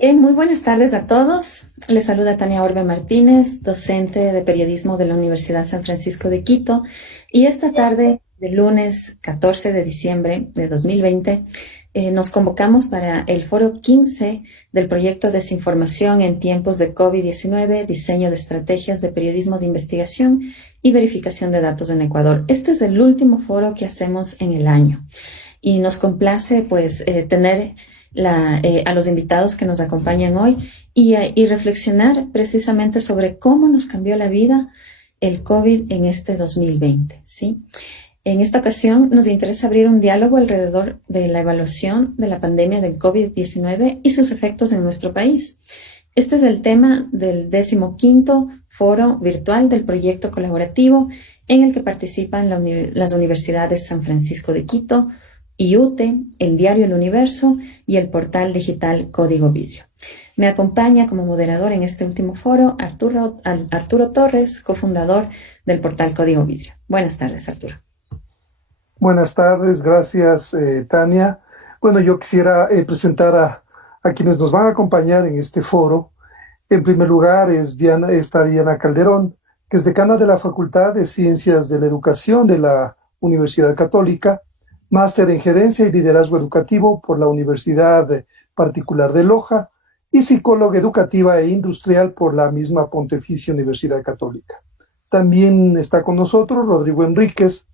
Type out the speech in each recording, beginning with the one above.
Muy buenas tardes a todos. Les saluda Tania Orbe Martínez, docente de periodismo de la Universidad San Francisco de Quito. Y esta tarde, del lunes 14 de diciembre de 2020, nos convocamos para el foro 15 del proyecto Desinformación en tiempos de COVID-19, diseño de estrategias de periodismo de investigación y verificación de datos en Ecuador. Este es el último foro que hacemos en el año y nos complace pues tener a los invitados que nos acompañan hoy y reflexionar precisamente sobre cómo nos cambió la vida el COVID en este 2020, ¿sí? En esta ocasión nos interesa abrir un diálogo alrededor de la evaluación de la pandemia del COVID-19 y sus efectos en nuestro país. Este es el tema del 15º foro virtual del proyecto colaborativo en el que participan las universidades San Francisco de Quito, IUTE, el diario El Universo y el portal digital Código Vidrio. Me acompaña como moderador en este último foro Arturo Torres, cofundador del portal Código Vidrio. Buenas tardes, Arturo. Buenas tardes, gracias Tania. Bueno, yo quisiera presentar a quienes nos van a acompañar en este foro. En primer lugar está Diana Calderón, que es decana de la Facultad de Ciencias de la Educación de la Universidad Católica, máster en Gerencia y Liderazgo Educativo por la Universidad Particular de Loja y psicóloga educativa e industrial por la misma Pontificia Universidad Católica. También está con nosotros Rodrigo Enríquez,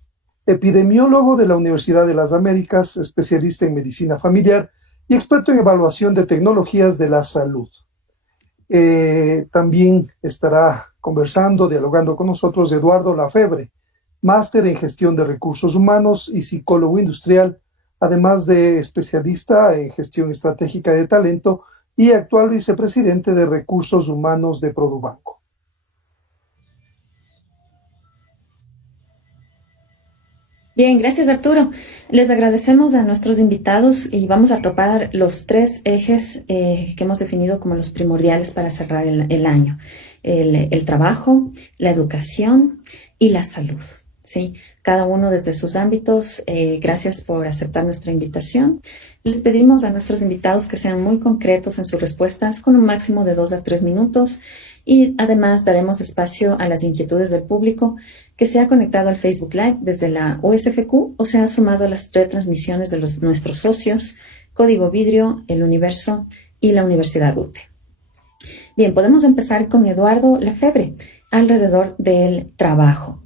epidemiólogo de la Universidad de las Américas, especialista en medicina familiar y experto en evaluación de tecnologías de la salud. También estará conversando, dialogando con nosotros Eduardo Lafebre, máster en gestión de recursos humanos y psicólogo industrial, además de especialista en gestión estratégica de talento y actual vicepresidente de recursos humanos de Produbanco. Bien, gracias Arturo. Les agradecemos a nuestros invitados y vamos a propar los tres ejes que hemos definido como los primordiales para cerrar el año. El trabajo, la educación y la salud, ¿sí? Cada uno desde sus ámbitos. Gracias por aceptar nuestra invitación. Les pedimos a nuestros invitados que sean muy concretos en sus respuestas con un máximo de 2 a 3 minutos y además daremos espacio a las inquietudes del público que se ha conectado al Facebook Live desde la USFQ o se ha sumado a las retransmisiones de nuestros socios, Código Vidrio, El Universo y la Universidad UTE. Bien, podemos empezar con Eduardo Lafebre, alrededor del trabajo.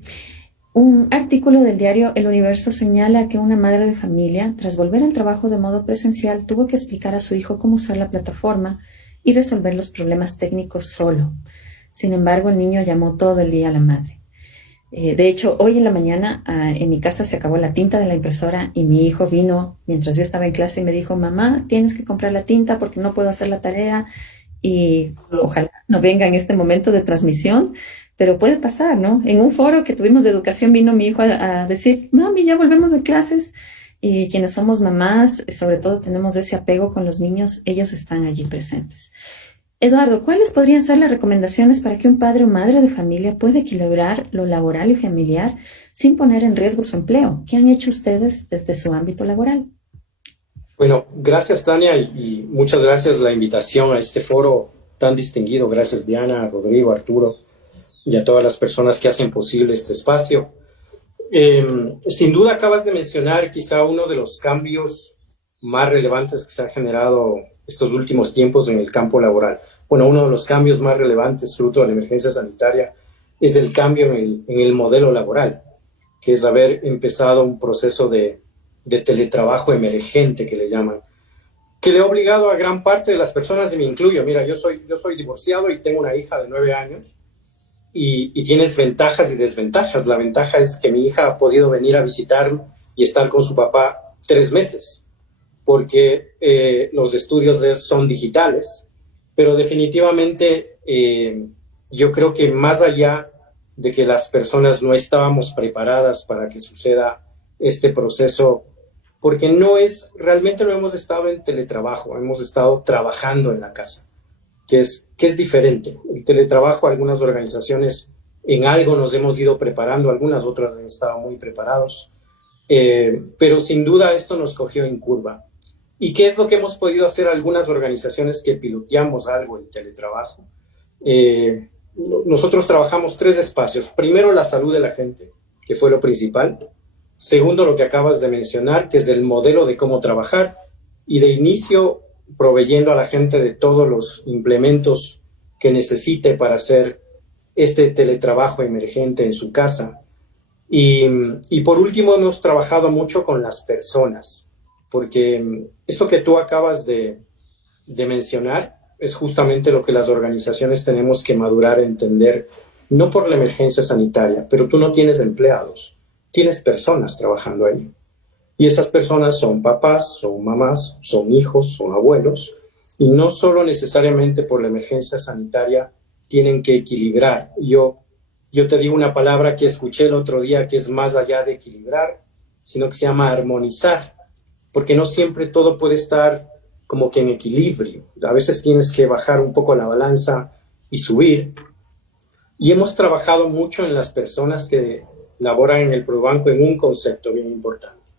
Un artículo del diario El Universo señala que una madre de familia, tras volver al trabajo de modo presencial, tuvo que explicar a su hijo cómo usar la plataforma y resolver los problemas técnicos solo. Sin embargo, el niño llamó todo el día a la madre. De hecho, hoy en la mañana en mi casa se acabó la tinta de la impresora y mi hijo vino mientras yo estaba en clase y me dijo, mamá, tienes que comprar la tinta porque no puedo hacer la tarea y ojalá no venga en este momento de transmisión, pero puede pasar, ¿no? En un foro que tuvimos de educación vino mi hijo a decir, mami, ya volvemos de clases y quienes somos mamás, sobre todo tenemos ese apego con los niños, ellos están allí presentes. Eduardo, ¿cuáles podrían ser las recomendaciones para que un padre o madre de familia pueda equilibrar lo laboral y familiar sin poner en riesgo su empleo? ¿Qué han hecho ustedes desde su ámbito laboral? Bueno, gracias Tania y muchas gracias la invitación a este foro tan distinguido. Gracias Diana, Rodrigo, Arturo y a todas las personas que hacen posible este espacio. Sin duda acabas de mencionar quizá uno de los cambios más relevantes que se han generado estos últimos tiempos en el campo laboral. Bueno, uno de los cambios más relevantes fruto de la emergencia sanitaria es el cambio en el modelo laboral, que es haber empezado un proceso de teletrabajo emergente, que le llaman, que le ha obligado a gran parte de las personas, y me incluyo. Mira, yo soy divorciado y tengo una hija de 9 años, y tienes ventajas y desventajas. La ventaja es que mi hija ha podido venir a visitarme y estar con su papá 3 meses, porque los estudios son digitales, pero definitivamente yo creo que más allá de que las personas no estábamos preparadas para que suceda este proceso, porque realmente no hemos estado en teletrabajo, hemos estado trabajando en la casa, que es diferente. El teletrabajo, algunas organizaciones en algo nos hemos ido preparando, algunas otras han estado muy preparados, pero sin duda esto nos cogió en curva. ¿Y qué es lo que hemos podido hacer algunas organizaciones que piloteamos algo en teletrabajo? Eh, Nosotros trabajamos tres espacios. Primero, la salud de la gente, que fue lo principal. Segundo, lo que acabas de mencionar, que es el modelo de cómo trabajar. Y de inicio, proveyendo a la gente de todos los implementos que necesite para hacer este teletrabajo emergente en su casa. Y por último, hemos trabajado mucho con las personas, porque esto que tú acabas de mencionar es justamente lo que las organizaciones tenemos que madurar a entender, no por la emergencia sanitaria, pero tú no tienes empleados, tienes personas trabajando ahí. Y esas personas son papás, son mamás, son hijos, son abuelos, y no solo necesariamente por la emergencia sanitaria tienen que equilibrar. Yo te digo una palabra que escuché el otro día que es más allá de equilibrar, sino que se llama armonizar, porque no siempre todo puede estar como que en equilibrio. A veces tienes que bajar un poco la balanza y subir. Y hemos trabajado mucho en las personas que laboran en el Probanco en un concepto bien importante,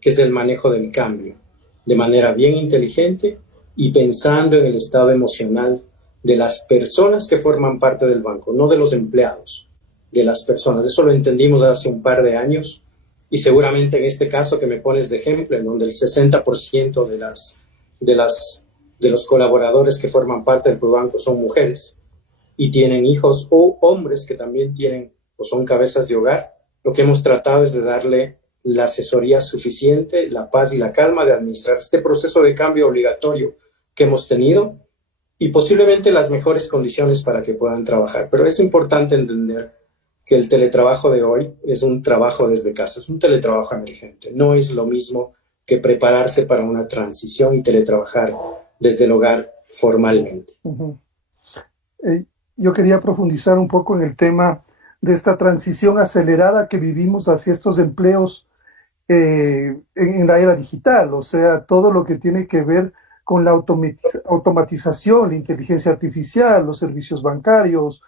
que es el manejo del cambio, de manera bien inteligente y pensando en el estado emocional de las personas que forman parte del banco, no de los empleados, de las personas. Eso lo entendimos hace un par de años y seguramente en este caso que me pones de ejemplo, en donde el 60% de, las, de los colaboradores que forman parte del Probanco son mujeres y tienen hijos o hombres que también tienen o son cabezas de hogar, lo que hemos tratado es de darle la asesoría suficiente, la paz y la calma de administrar este proceso de cambio obligatorio que hemos tenido y posiblemente las mejores condiciones para que puedan trabajar. Pero es importante entender que el teletrabajo de hoy es un trabajo desde casa, es un teletrabajo emergente. No es lo mismo que prepararse para una transición y teletrabajar desde el hogar formalmente. Uh-huh. Yo quería profundizar un poco en el tema de esta transición acelerada que vivimos hacia estos empleos en la era digital, o sea, todo lo que tiene que ver con la automatización, la inteligencia artificial, los servicios bancarios,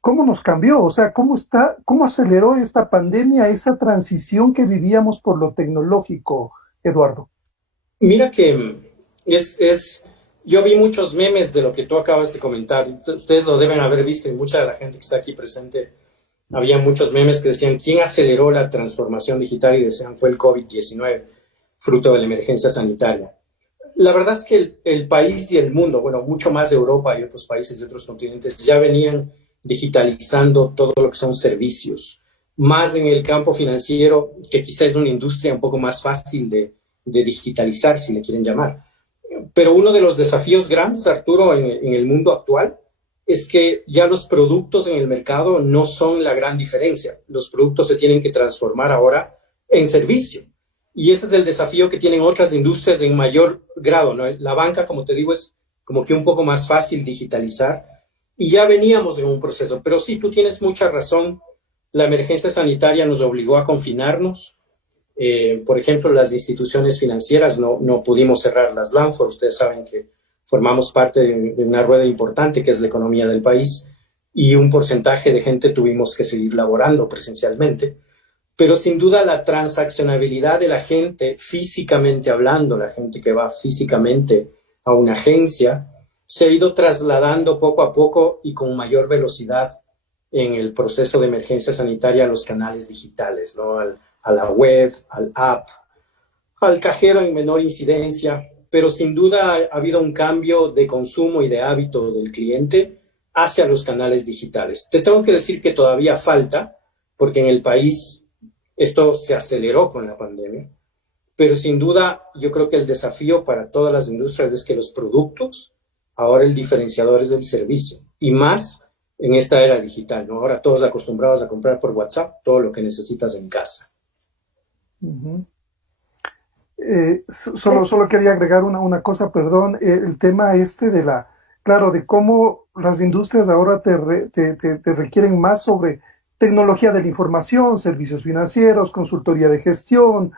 ¿cómo nos cambió? O sea, ¿cómo aceleró esta pandemia esa transición que vivíamos por lo tecnológico, Eduardo? Mira que yo vi muchos memes de lo que tú acabas de comentar. Ustedes lo deben haber visto y mucha de la gente que está aquí presente. Había muchos memes que decían, ¿quién aceleró la transformación digital? Y decían, fue el COVID-19, fruto de la emergencia sanitaria. La verdad es que el país y el mundo, bueno, mucho más de Europa y otros países de otros continentes, ya venían digitalizando todo lo que son servicios. Más en el campo financiero, que quizás es una industria un poco más fácil de digitalizar, si le quieren llamar. Pero uno de los desafíos grandes, Arturo, en el mundo actual, es que ya los productos en el mercado no son la gran diferencia. Los productos se tienen que transformar ahora en servicio. Y ese es el desafío que tienen otras industrias en mayor grado, ¿no? La banca, como te digo, es como que un poco más fácil digitalizar. Y ya veníamos en un proceso. Pero sí, tú tienes mucha razón. La emergencia sanitaria nos obligó a confinarnos. Por ejemplo, las instituciones financieras no pudimos cerrar las LANFOR. Ustedes saben que formamos parte de una rueda importante que es la economía del país y un porcentaje de gente tuvimos que seguir laborando presencialmente. Pero sin duda la transaccionabilidad de la gente, físicamente hablando, la gente que va físicamente a una agencia, se ha ido trasladando poco a poco y con mayor velocidad en el proceso de emergencia sanitaria a los canales digitales, ¿no? A la web, al app, al cajero en menor incidencia, pero sin duda ha habido un cambio de consumo y de hábito del cliente hacia los canales digitales. Te tengo que decir que todavía falta, porque en el país esto se aceleró con la pandemia, pero sin duda yo creo que el desafío para todas las industrias es que los productos, ahora el diferenciador es el servicio, y más en esta era digital, ¿no? Ahora todos acostumbrados a comprar por WhatsApp todo lo que necesitas en casa. Uh-huh. Solo quería agregar una cosa, perdón, el tema este claro, de cómo las industrias ahora te requieren más sobre tecnología de la información, servicios financieros, consultoría de gestión,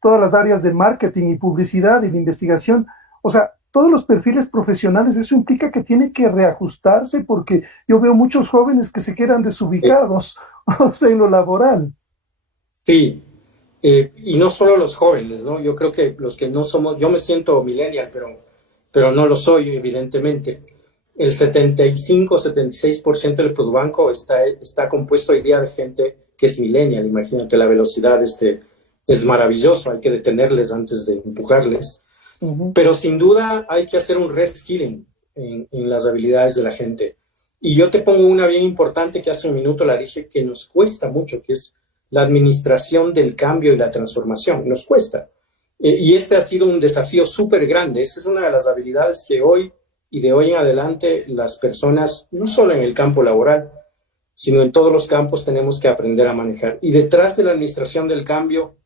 todas las áreas de marketing y publicidad y de investigación, o sea, todos los perfiles profesionales, eso implica que tiene que reajustarse porque yo veo muchos jóvenes que se quedan desubicados, o sea, en lo laboral. Sí. y no solo los jóvenes, ¿no? Yo creo que los que no somos, yo me siento millennial, pero no lo soy, evidentemente. El 75-76% del Produbanco está compuesto hoy día de gente que es millennial. Imagínate la velocidad, es maravilloso, hay que detenerles antes de empujarles. Pero sin duda hay que hacer un reskilling en las habilidades de la gente. Y yo te pongo una bien importante que hace un minuto la dije, que nos cuesta mucho, que es la administración del cambio y la transformación. Nos cuesta. Y este ha sido un desafío súper grande. Esa es una de las habilidades que hoy y de hoy en adelante las personas, no solo en el campo laboral, sino en todos los campos, tenemos que aprender a manejar. Y detrás de la administración del cambio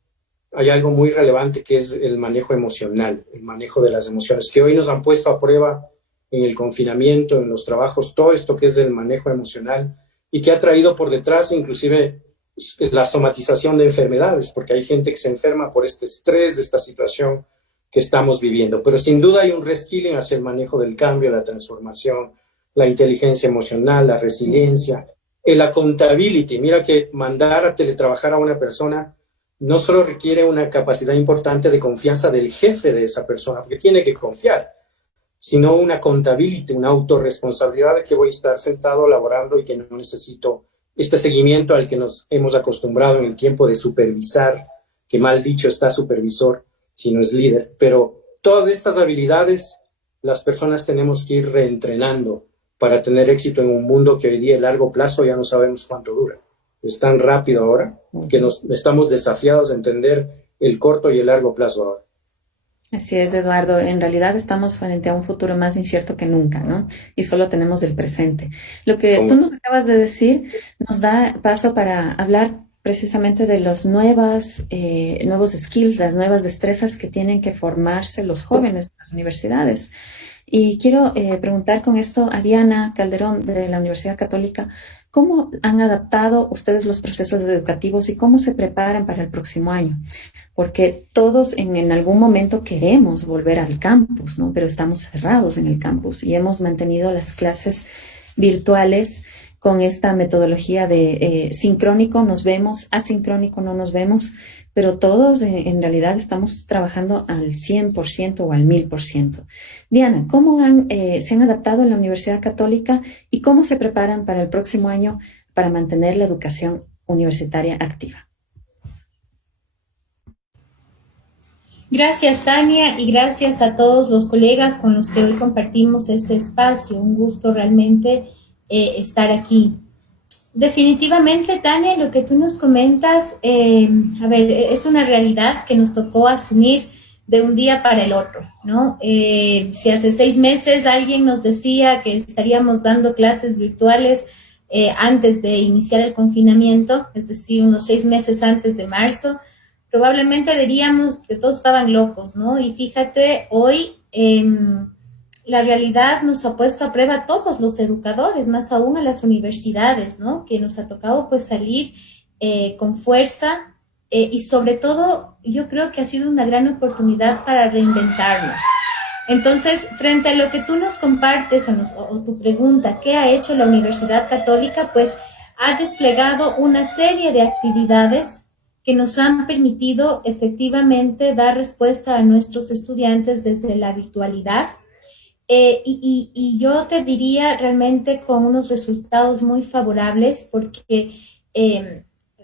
hay algo muy relevante, que es el manejo emocional, el manejo de las emociones, que hoy nos han puesto a prueba en el confinamiento, en los trabajos, todo esto que es el manejo emocional y que ha traído por detrás inclusive la somatización de enfermedades, porque hay gente que se enferma por este estrés de esta situación que estamos viviendo. Pero sin duda hay un reskilling hacia el manejo del cambio, la transformación, la inteligencia emocional, la resiliencia, el accountability. Mira que mandar a teletrabajar a una persona no solo requiere una capacidad importante de confianza del jefe de esa persona, porque tiene que confiar, sino una accountability, una autorresponsabilidad de que voy a estar sentado laborando y que no necesito este seguimiento al que nos hemos acostumbrado en el tiempo de supervisar, que mal dicho está supervisor, si no es líder. Pero todas estas habilidades las personas tenemos que ir reentrenando para tener éxito en un mundo que hoy día a largo plazo ya no sabemos cuánto dura. Es tan rápido ahora que nos estamos desafiados a entender el corto y el largo plazo ahora. Así es, Eduardo. En realidad estamos frente a un futuro más incierto que nunca, ¿no? Y solo tenemos el presente. Lo que tú nos acabas de decir nos da paso para hablar precisamente de los nuevos skills, las nuevas destrezas que tienen que formarse los jóvenes en las universidades. Y quiero preguntar con esto a Diana Calderón de la Universidad Católica, ¿cómo han adaptado ustedes los procesos educativos y cómo se preparan para el próximo año? Porque todos en algún momento queremos volver al campus, ¿no? Pero estamos cerrados en el campus y hemos mantenido las clases virtuales con esta metodología de sincrónico nos vemos, asincrónico no nos vemos, pero todos en realidad estamos trabajando al 100% o al 1000%. Diana, ¿cómo se han adaptado en la Universidad Católica y cómo se preparan para el próximo año para mantener la educación universitaria activa? Gracias, Tania, y gracias a todos los colegas con los que hoy compartimos este espacio. Un gusto realmente estar aquí. Definitivamente, Tania, lo que tú nos comentas, es una realidad que nos tocó asumir de un día para el otro, ¿no? Si hace 6 meses alguien nos decía que estaríamos dando clases virtuales antes de iniciar el confinamiento, es decir, unos 6 meses antes de marzo, probablemente diríamos que todos estaban locos, ¿no? Y fíjate, hoy la realidad nos ha puesto a prueba a todos los educadores, más aún a las universidades, ¿no? Que nos ha tocado pues salir con fuerza y sobre todo yo creo que ha sido una gran oportunidad para reinventarnos. Entonces, frente a lo que tú nos compartes o tu pregunta, ¿qué ha hecho la Universidad Católica? Pues ha desplegado una serie de actividades que nos han permitido efectivamente dar respuesta a nuestros estudiantes desde la virtualidad. Y yo te diría realmente con unos resultados muy favorables porque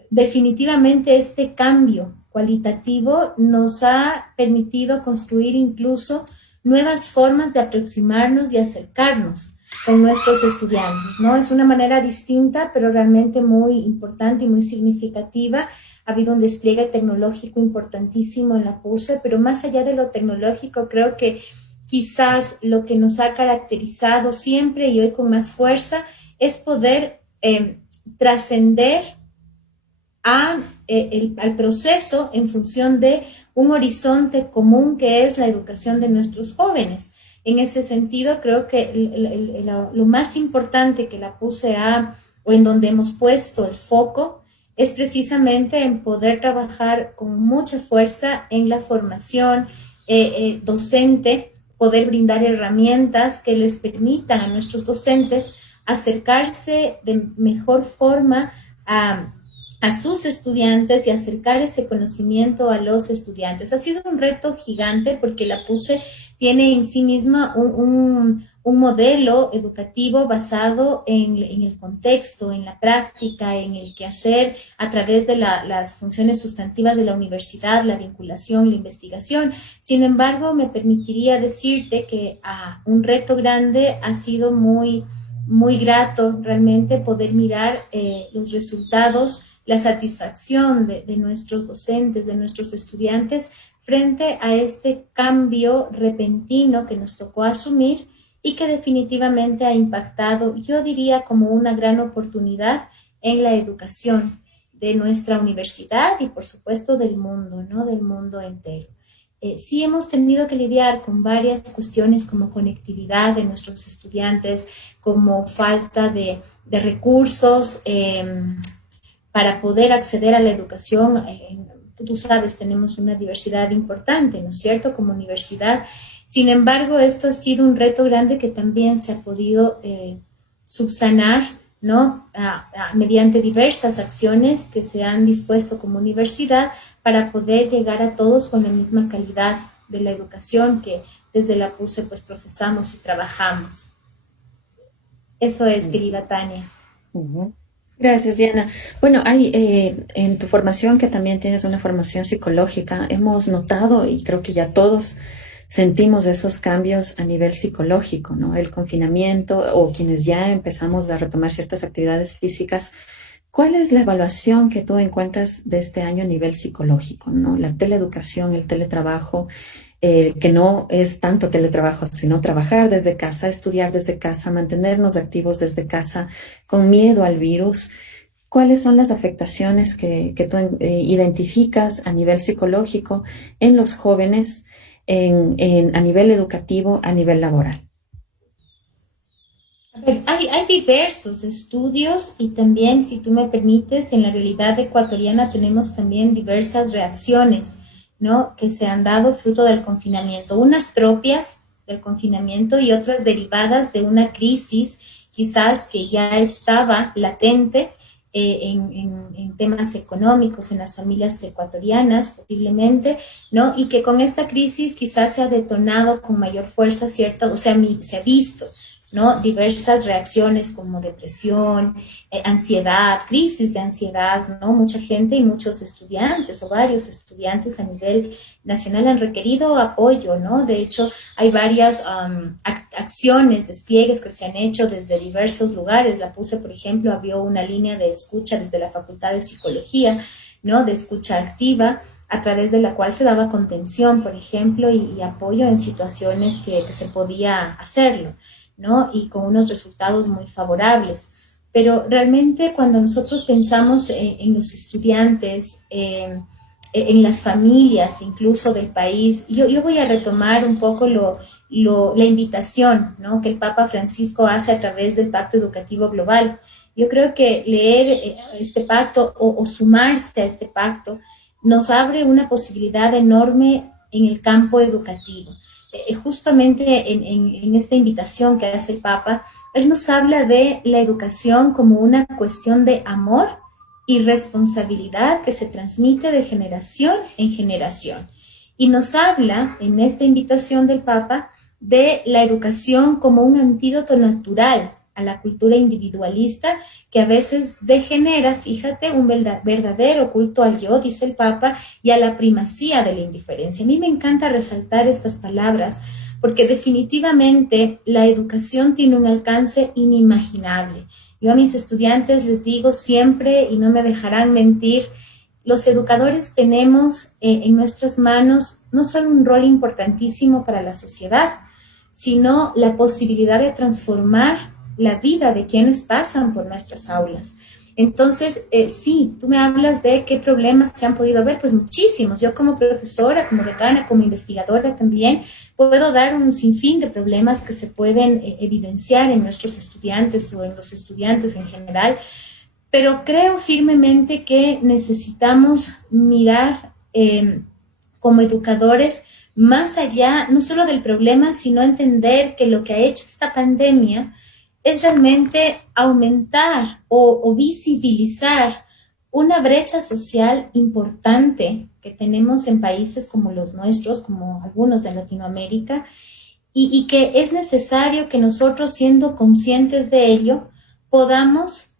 definitivamente este cambio cualitativo nos ha permitido construir incluso nuevas formas de aproximarnos y acercarnos con nuestros estudiantes, ¿no? Es una manera distinta, pero realmente muy importante y muy significativa. Ha habido un despliegue tecnológico importantísimo en la PUSE, pero más allá de lo tecnológico, creo que quizás lo que nos ha caracterizado siempre y hoy con más fuerza es poder trascender al proceso en función de un horizonte común que es la educación de nuestros jóvenes. En ese sentido, creo que lo más importante que la PUSE o en donde hemos puesto el foco es precisamente en poder trabajar con mucha fuerza en la formación docente, poder brindar herramientas que les permitan a nuestros docentes acercarse de mejor forma a sus estudiantes y acercar ese conocimiento a los estudiantes. Ha sido un reto gigante porque la PUSE tiene en sí misma un modelo educativo basado en el contexto, en la práctica, en el quehacer a través de las funciones sustantivas de la universidad, la vinculación, la investigación. Sin embargo, me permitiría decirte que un reto grande ha sido muy grato realmente poder mirar los resultados, la satisfacción de nuestros docentes, de nuestros estudiantes frente a este cambio repentino que nos tocó asumir y que definitivamente ha impactado, yo diría, como una gran oportunidad en la educación de nuestra universidad y por supuesto del mundo, ¿no? Del mundo entero. Sí hemos tenido que lidiar con varias cuestiones como conectividad de nuestros estudiantes, como falta de recursos para poder acceder a la educación. Tú sabes, tenemos una diversidad importante, ¿no es cierto?, como universidad. Sin embargo, esto ha sido un reto grande que también se ha podido subsanar, ¿no? Mediante diversas acciones que se han dispuesto como universidad para poder llegar a todos con la misma calidad de la educación que desde la PUSE pues profesamos y trabajamos. Eso es, querida Tania. Ujú. Gracias, Diana. Bueno, hay en tu formación, que también tienes una formación psicológica, hemos notado, y creo que ya todos sentimos esos cambios a nivel psicológico, ¿no? El confinamiento o quienes ya empezamos a retomar ciertas actividades físicas. ¿Cuál es la evaluación que tú encuentras de este año a nivel psicológico, ¿no? La teleeducación, el teletrabajo, que no es tanto teletrabajo, sino trabajar desde casa, estudiar desde casa, mantenernos activos desde casa, con miedo al virus. ¿Cuáles son las afectaciones que tú identificas a nivel psicológico en los jóvenes, a nivel educativo, a nivel laboral? A ver, hay diversos estudios y también, si tú me permites, en la realidad ecuatoriana tenemos también diversas reacciones, ¿no? Que se han dado fruto del confinamiento, unas propias del confinamiento y otras derivadas de una crisis quizás que ya estaba latente en temas económicos en las familias ecuatorianas posiblemente, ¿no? Y que con esta crisis quizás se ha detonado con mayor fuerza cierta, o sea, se ha visto, ¿no? Diversas reacciones como depresión, ansiedad, crisis de ansiedad, ¿no? Mucha gente y muchos estudiantes o varios estudiantes a nivel nacional han requerido apoyo, ¿no? De hecho, hay varias acciones, despliegues que se han hecho desde diversos lugares. La PUSE, por ejemplo, abrió una línea de escucha desde la Facultad de Psicología, ¿no? De escucha activa, a través de la cual se daba contención, por ejemplo, y apoyo en situaciones que se podía hacerlo, ¿no? Y con unos resultados muy favorables. Pero realmente cuando nosotros pensamos en los estudiantes, en las familias incluso del país, yo voy a retomar un poco la invitación, ¿no? Que el Papa Francisco hace a través del Pacto Educativo Global. Yo creo que leer este pacto o sumarse a este pacto nos abre una posibilidad enorme en el campo educativo. Justamente en esta invitación que hace el Papa, él nos habla de la educación como una cuestión de amor y responsabilidad que se transmite de generación en generación. Y nos habla en esta invitación del Papa de la educación como un antídoto natural a la cultura individualista que a veces degenera, fíjate, un verdadero culto al yo, dice el Papa, y a la primacía de la indiferencia. A mí me encanta resaltar estas palabras porque definitivamente la educación tiene un alcance inimaginable. Yo a mis estudiantes les digo siempre, y no me dejarán mentir, los educadores tenemos en nuestras manos no solo un rol importantísimo para la sociedad, sino la posibilidad de transformar la vida de quienes pasan por nuestras aulas. Entonces, sí, tú me hablas de qué problemas se han podido ver, pues muchísimos. Yo como profesora, como decana, como investigadora también, puedo dar un sinfín de problemas que se pueden evidenciar en nuestros estudiantes o en los estudiantes en general, pero creo firmemente que necesitamos mirar como educadores más allá, no solo del problema, sino entender que lo que ha hecho esta pandemia es realmente aumentar o visibilizar una brecha social importante que tenemos en países como los nuestros, como algunos de Latinoamérica, y que es necesario que nosotros, siendo conscientes de ello, podamos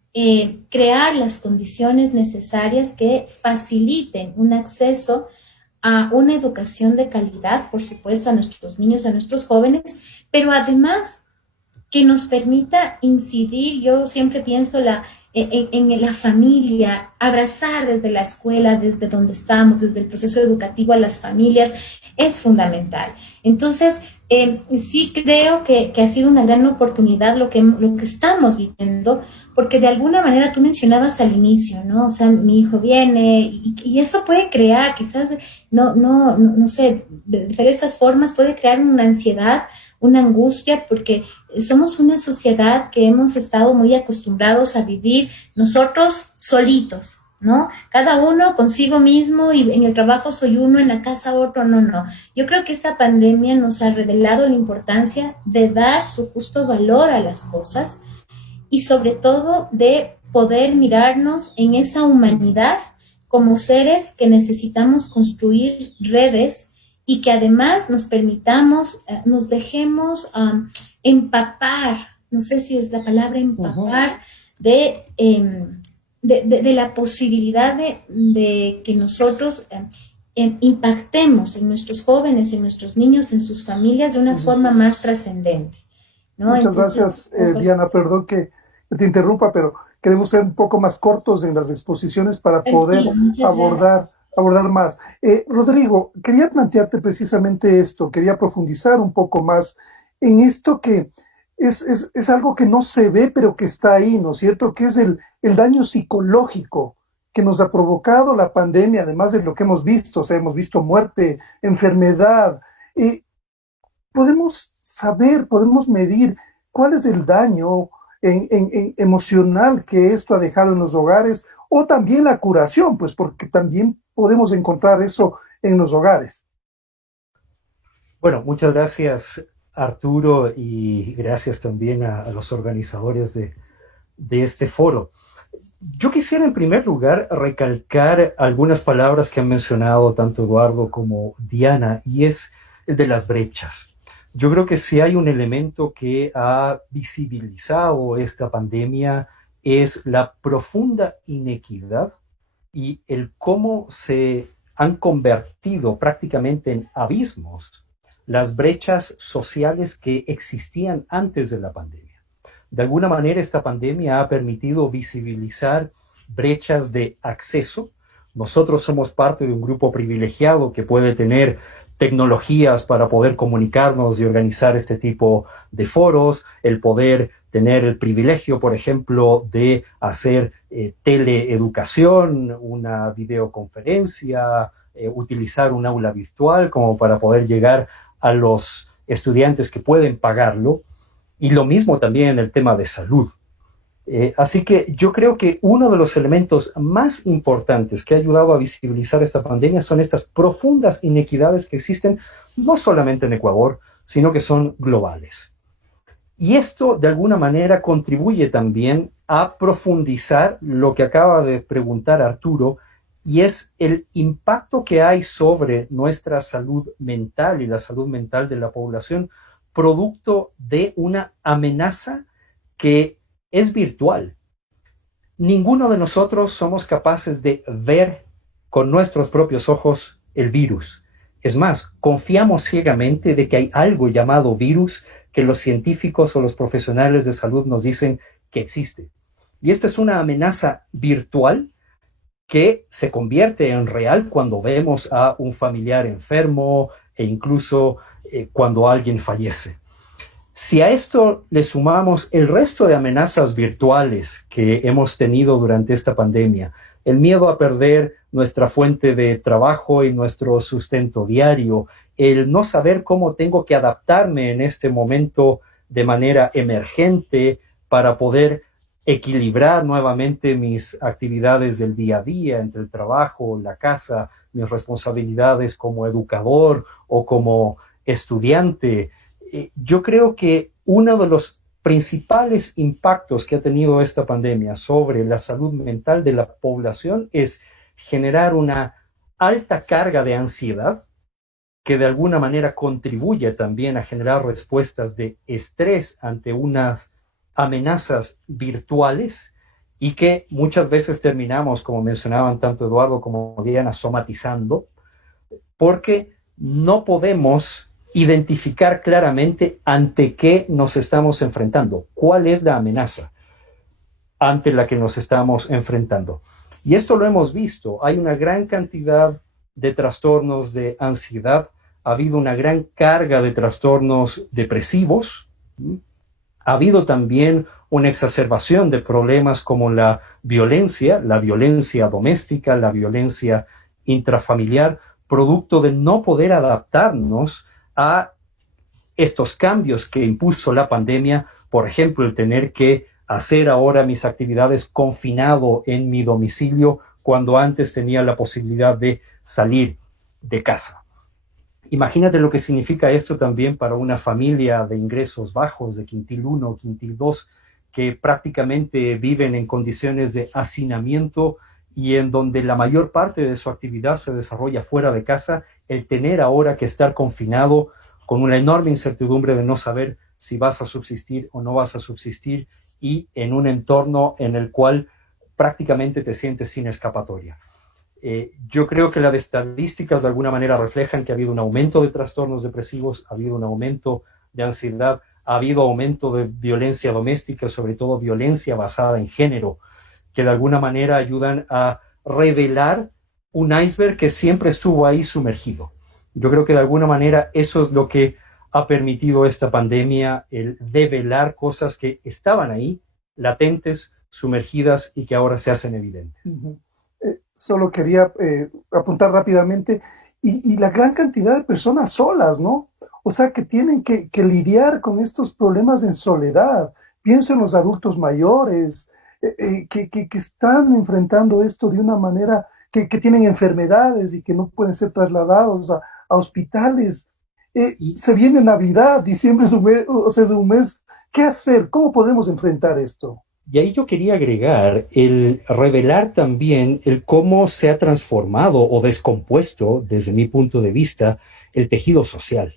crear las condiciones necesarias que faciliten un acceso a una educación de calidad, por supuesto, a nuestros niños, a nuestros jóvenes, pero además que nos permita incidir. Yo siempre pienso en la familia, abrazar desde la escuela, desde donde estamos, desde el proceso educativo a las familias, es fundamental. Entonces, sí creo que ha sido una gran oportunidad lo que estamos viviendo, porque de alguna manera tú mencionabas al inicio, ¿no? O sea, mi hijo viene y eso puede crear, quizás, no sé, de diversas formas puede crear una ansiedad, una angustia, porque somos una sociedad que hemos estado muy acostumbrados a vivir nosotros solitos, ¿no? Cada uno consigo mismo, y en el trabajo soy uno, en la casa otro, no. Yo creo que esta pandemia nos ha revelado la importancia de dar su justo valor a las cosas y sobre todo de poder mirarnos en esa humanidad como seres que necesitamos construir redes y que además nos permitamos, nos dejemos empapar, no sé si es la palabra empapar, de, de la posibilidad de que nosotros impactemos en nuestros jóvenes, en nuestros niños, en sus familias de una forma más trascendente, ¿no? Muchas Entonces, gracias, Diana. Perdón que te interrumpa, pero queremos ser un poco más cortos en las exposiciones para poder tranquilo, muchas gracias. abordar más. Rodrigo, quería plantearte precisamente esto, quería profundizar un poco más en esto que es algo que no se ve, pero que está ahí, ¿no es cierto? Que es el daño psicológico que nos ha provocado la pandemia, además de lo que hemos visto, o sea, hemos visto muerte, enfermedad. Podemos saber, podemos medir cuál es el daño emocional que esto ha dejado en los hogares, o también la curación, pues porque también podemos encontrar eso en los hogares. Bueno, muchas gracias, Arturo, y gracias también a los organizadores de este foro. Yo quisiera en primer lugar recalcar algunas palabras que han mencionado tanto Eduardo como Diana, y es el de las brechas. Yo creo que si hay un elemento que ha visibilizado esta pandemia es la profunda inequidad y el cómo se han convertido prácticamente en abismos las brechas sociales que existían antes de la pandemia. De alguna manera, esta pandemia ha permitido visibilizar brechas de acceso. Nosotros somos parte de un grupo privilegiado que puede tener tecnologías para poder comunicarnos y organizar este tipo de foros, el poder tener el privilegio, por ejemplo, de hacer teleeducación, una videoconferencia, utilizar un aula virtual como para poder llegar a los estudiantes que pueden pagarlo, y lo mismo también en el tema de salud. Así que yo creo que uno de los elementos más importantes que ha ayudado a visibilizar esta pandemia son estas profundas inequidades que existen no solamente en Ecuador, sino que son globales. Y esto de alguna manera contribuye también a profundizar lo que acaba de preguntar Arturo, y es el impacto que hay sobre nuestra salud mental y la salud mental de la población, producto de una amenaza que es virtual. Ninguno de nosotros somos capaces de ver con nuestros propios ojos el virus. Es más, confiamos ciegamente de que hay algo llamado virus que los científicos o los profesionales de salud nos dicen que existe. Y esta es una amenaza virtual que se convierte en real cuando vemos a un familiar enfermo e incluso cuando alguien fallece. Si a esto le sumamos el resto de amenazas virtuales que hemos tenido durante esta pandemia, el miedo a perder nuestra fuente de trabajo y nuestro sustento diario, el no saber cómo tengo que adaptarme en este momento de manera emergente para poder equilibrar nuevamente mis actividades del día a día entre el trabajo, la casa, mis responsabilidades como educador o como estudiante. Yo creo que uno de los principales impactos que ha tenido esta pandemia sobre la salud mental de la población es generar una alta carga de ansiedad que de alguna manera contribuye también a generar respuestas de estrés ante unas amenazas virtuales y que muchas veces terminamos, como mencionaban tanto Eduardo como Diana, somatizando, porque no podemos identificar claramente ante qué nos estamos enfrentando, cuál es la amenaza ante la que nos estamos enfrentando. Y esto lo hemos visto, hay una gran cantidad de trastornos de ansiedad, ha habido una gran carga de trastornos depresivos, ha habido también una exacerbación de problemas como la violencia doméstica, la violencia intrafamiliar, producto de no poder adaptarnos a estos cambios que impuso la pandemia, por ejemplo, el tener que hacer ahora mis actividades confinado en mi domicilio cuando antes tenía la posibilidad de salir de casa. Imagínate lo que significa esto también para una familia de ingresos bajos, de quintil 1, quintil 2, que prácticamente viven en condiciones de hacinamiento y en donde la mayor parte de su actividad se desarrolla fuera de casa, el tener ahora que estar confinado con una enorme incertidumbre de no saber si vas a subsistir o no vas a subsistir y en un entorno en el cual prácticamente te sientes sin escapatoria. Yo creo que las estadísticas de alguna manera reflejan que ha habido un aumento de trastornos depresivos, ha habido un aumento de ansiedad, ha habido aumento de violencia doméstica, sobre todo violencia basada en género, que de alguna manera ayudan a revelar un iceberg que siempre estuvo ahí sumergido. Yo creo que de alguna manera eso es lo que ha permitido esta pandemia, el develar cosas que estaban ahí, latentes, sumergidas y que ahora se hacen evidentes. Uh-huh. Solo quería apuntar rápidamente, y la gran cantidad de personas solas, ¿no? O sea, que tienen que lidiar con estos problemas en soledad. Pienso en los adultos mayores, que están enfrentando esto de una manera, que tienen enfermedades y que no pueden ser trasladados a hospitales. Se viene Navidad, diciembre es un mes, o sea, es un mes. ¿Qué hacer? ¿Cómo podemos enfrentar esto? Y ahí yo quería agregar el revelar también el cómo se ha transformado o descompuesto, desde mi punto de vista, el tejido social.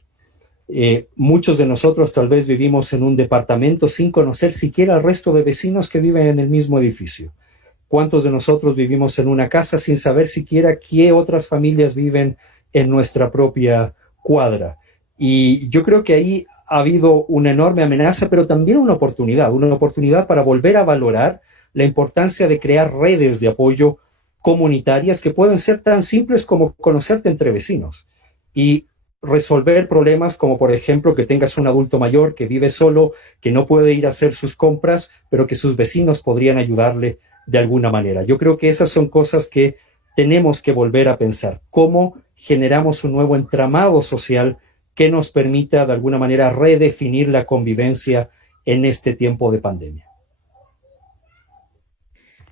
Muchos de nosotros tal vez vivimos en un departamento sin conocer siquiera al resto de vecinos que viven en el mismo edificio. ¿Cuántos de nosotros vivimos en una casa sin saber siquiera qué otras familias viven en nuestra propia cuadra? Y yo creo que ahí ha habido una enorme amenaza, pero también una oportunidad para volver a valorar la importancia de crear redes de apoyo comunitarias que pueden ser tan simples como conocerte entre vecinos y resolver problemas como, por ejemplo, que tengas un adulto mayor que vive solo, que no puede ir a hacer sus compras, pero que sus vecinos podrían ayudarle de alguna manera. Yo creo que esas son cosas que tenemos que volver a pensar. ¿Cómo generamos un nuevo entramado social que nos permita de alguna manera redefinir la convivencia en este tiempo de pandemia?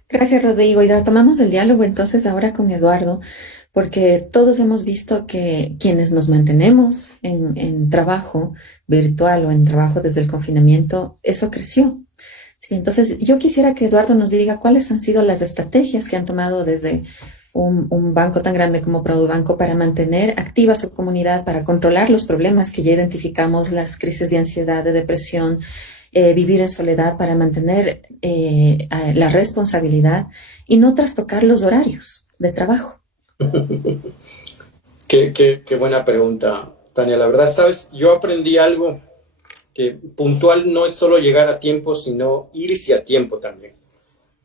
Gracias, Rodrigo. Y retomamos el diálogo entonces ahora con Eduardo, porque todos hemos visto que quienes nos mantenemos en trabajo virtual o en trabajo desde el confinamiento, eso creció. Sí, entonces yo quisiera que Eduardo nos diga cuáles han sido las estrategias que han tomado desde un banco tan grande como Produbanco para mantener activa su comunidad, para controlar los problemas que ya identificamos, las crisis de ansiedad, de depresión, vivir en soledad, para mantener la responsabilidad y no trastocar los horarios de trabajo. Qué buena pregunta, Tania. La verdad, sabes, yo aprendí algo, que puntual no es solo llegar a tiempo, sino irse a tiempo también.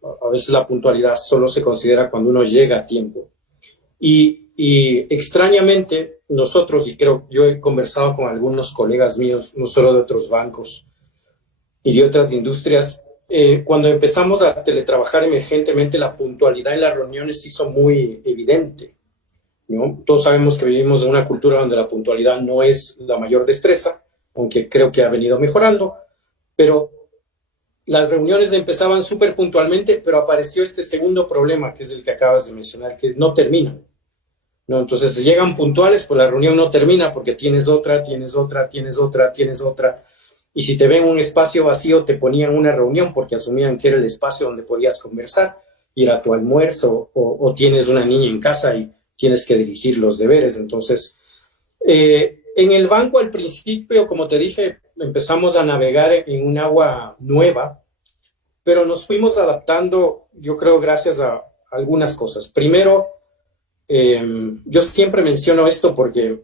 A veces la puntualidad solo se considera cuando uno llega a tiempo. Y extrañamente nosotros, y creo, yo he conversado con algunos colegas míos, no solo de otros bancos y de otras industrias, cuando empezamos a teletrabajar emergentemente, la puntualidad en las reuniones se hizo muy evidente, ¿no? Todos sabemos que vivimos en una cultura donde la puntualidad no es la mayor destreza, aunque creo que ha venido mejorando, pero las reuniones empezaban súper puntualmente, pero apareció este segundo problema, que es el que acabas de mencionar, que no terminan, ¿no? Entonces llegan puntuales, pues la reunión no termina porque tienes otra. y si te ven un espacio vacío te ponían una reunión porque asumían que era el espacio donde podías conversar, ir a tu almuerzo o tienes una niña en casa y tienes que dirigir los deberes. Entonces, en el banco al principio, como te dije, empezamos a navegar en un agua nueva, pero nos fuimos adaptando, yo creo, gracias a algunas cosas. Primero, yo siempre menciono esto porque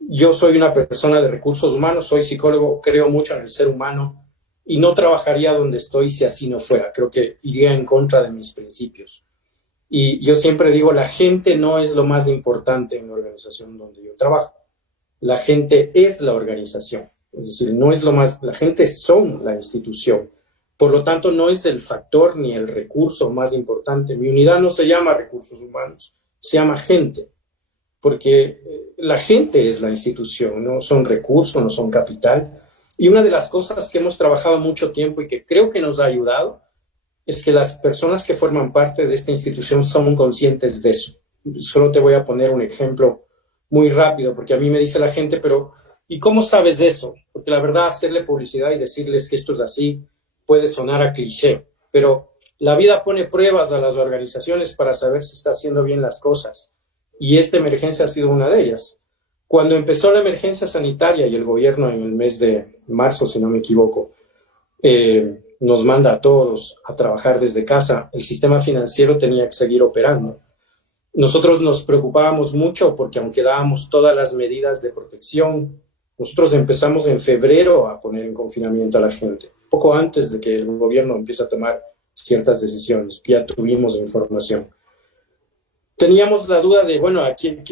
yo soy una persona de recursos humanos, soy psicólogo, creo mucho en el ser humano y no trabajaría donde estoy si así no fuera. Creo que iría en contra de mis principios. Y yo siempre digo, la gente no es lo más importante en la organización donde yo trabajo. La gente es la organización. Es decir, no es lo más, la gente son la institución. Por lo tanto, no es el factor ni el recurso más importante. Mi unidad no se llama recursos humanos, se llama gente. Porque la gente es la institución, no son recursos, no son capital. Y una de las cosas que hemos trabajado mucho tiempo y que creo que nos ha ayudado es que las personas que forman parte de esta institución son conscientes de eso. Solo te voy a poner un ejemplo muy rápido, porque a mí me dice la gente, pero ¿y cómo sabes de eso? Porque la verdad, hacerle publicidad y decirles que esto es así puede sonar a cliché, pero la vida pone pruebas a las organizaciones para saber si está haciendo bien las cosas. Y esta emergencia ha sido una de ellas. Cuando empezó la emergencia sanitaria y el gobierno en el mes de marzo, si no me equivoco, nos manda a todos a trabajar desde casa, el sistema financiero tenía que seguir operando. Nosotros nos preocupábamos mucho porque aunque dábamos todas las medidas de protección, nosotros empezamos en febrero a poner en confinamiento a la gente, poco antes de que el gobierno empiece a tomar ciertas decisiones. Ya tuvimos información. Teníamos la duda de, bueno,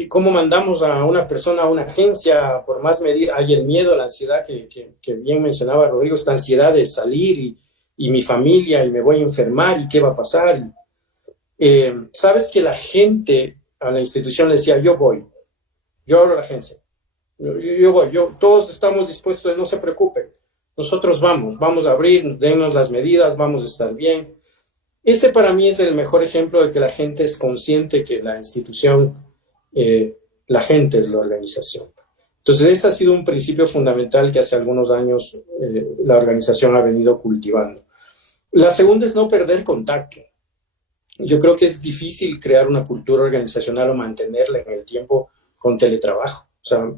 ¿cómo mandamos a una persona a una agencia? Por más medidas, hay el miedo, la ansiedad que bien mencionaba Rodrigo, esta ansiedad de salir y mi familia, y me voy a enfermar, y qué va a pasar. Sabes que la gente a la institución le decía, yo voy, yo abro la agencia, yo voy, todos estamos dispuestos, no se preocupen, nosotros vamos a abrir, dennos las medidas, vamos a estar bien. Ese para mí es el mejor ejemplo de que la gente es consciente que la institución, la gente es la organización. Entonces ese ha sido un principio fundamental que hace algunos años la organización ha venido cultivando. La segunda es no perder contacto. Yo creo que es difícil crear una cultura organizacional o mantenerla en el tiempo con teletrabajo. O sea,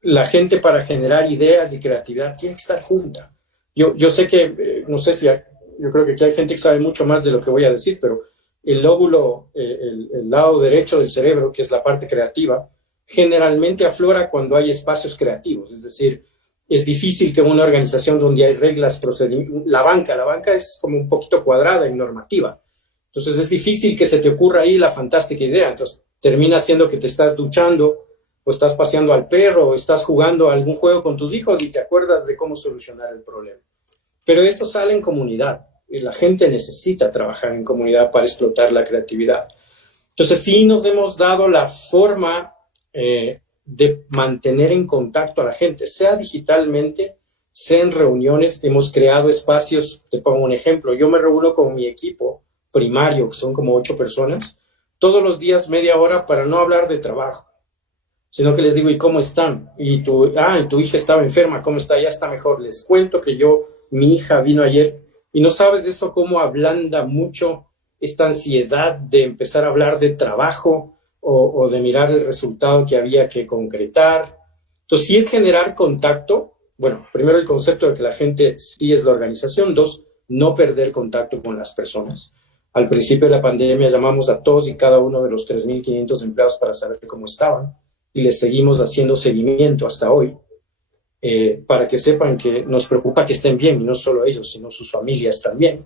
la gente para generar ideas y creatividad tiene que estar junta. Yo sé que, no sé si... Yo creo que aquí hay gente que sabe mucho más de lo que voy a decir, pero el lóbulo, el lado derecho del cerebro, que es la parte creativa, generalmente aflora cuando hay espacios creativos. Es decir, es difícil que una organización donde hay reglas, procedimientos, la banca es como un poquito cuadrada y normativa. Entonces es difícil que se te ocurra ahí la fantástica idea. Entonces termina siendo que te estás duchando o estás paseando al perro o estás jugando a algún juego con tus hijos y te acuerdas de cómo solucionar el problema. Pero eso sale en comunidad y la gente necesita trabajar en comunidad para explotar la creatividad. Entonces sí nos hemos dado la forma de mantener en contacto a la gente, sea digitalmente, sea en reuniones. Hemos creado espacios, te pongo un ejemplo, yo me reúno con mi equipo primario, que son como 8 personas, todos los días media hora para no hablar de trabajo, sino que les digo, ¿y cómo están? Y tu hija estaba enferma, ¿cómo está? Ya está mejor. Les cuento que mi hija vino ayer, y no sabes eso cómo ablanda mucho esta ansiedad de empezar a hablar de trabajo o de mirar el resultado que había que concretar. Entonces, sí es generar contacto. Bueno, primero el concepto de que la gente sí es la organización. 2, no perder contacto con las personas. Al principio de la pandemia llamamos a todos y cada uno de los 3.500 empleados para saber cómo estaban, y les seguimos haciendo seguimiento hasta hoy. Para que sepan que nos preocupa que estén bien, y no solo ellos, sino sus familias también.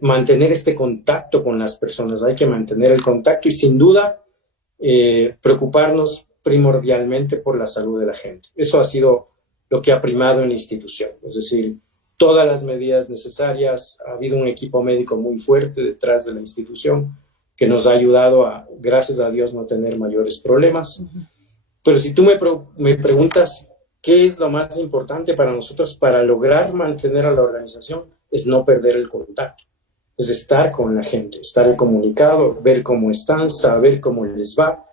Mantener este contacto con las personas, hay que mantener el contacto y sin duda preocuparnos primordialmente por la salud de la gente. Eso ha sido lo que ha primado en la institución, es decir, todas las medidas necesarias. Ha habido un equipo médico muy fuerte detrás de la institución que nos ha ayudado a, gracias a Dios, no tener mayores problemas. Pero si tú me preguntas ¿qué es lo más importante para nosotros para lograr mantener a la organización? Es no perder el contacto, es estar con la gente, estar comunicado, ver cómo están, saber cómo les va.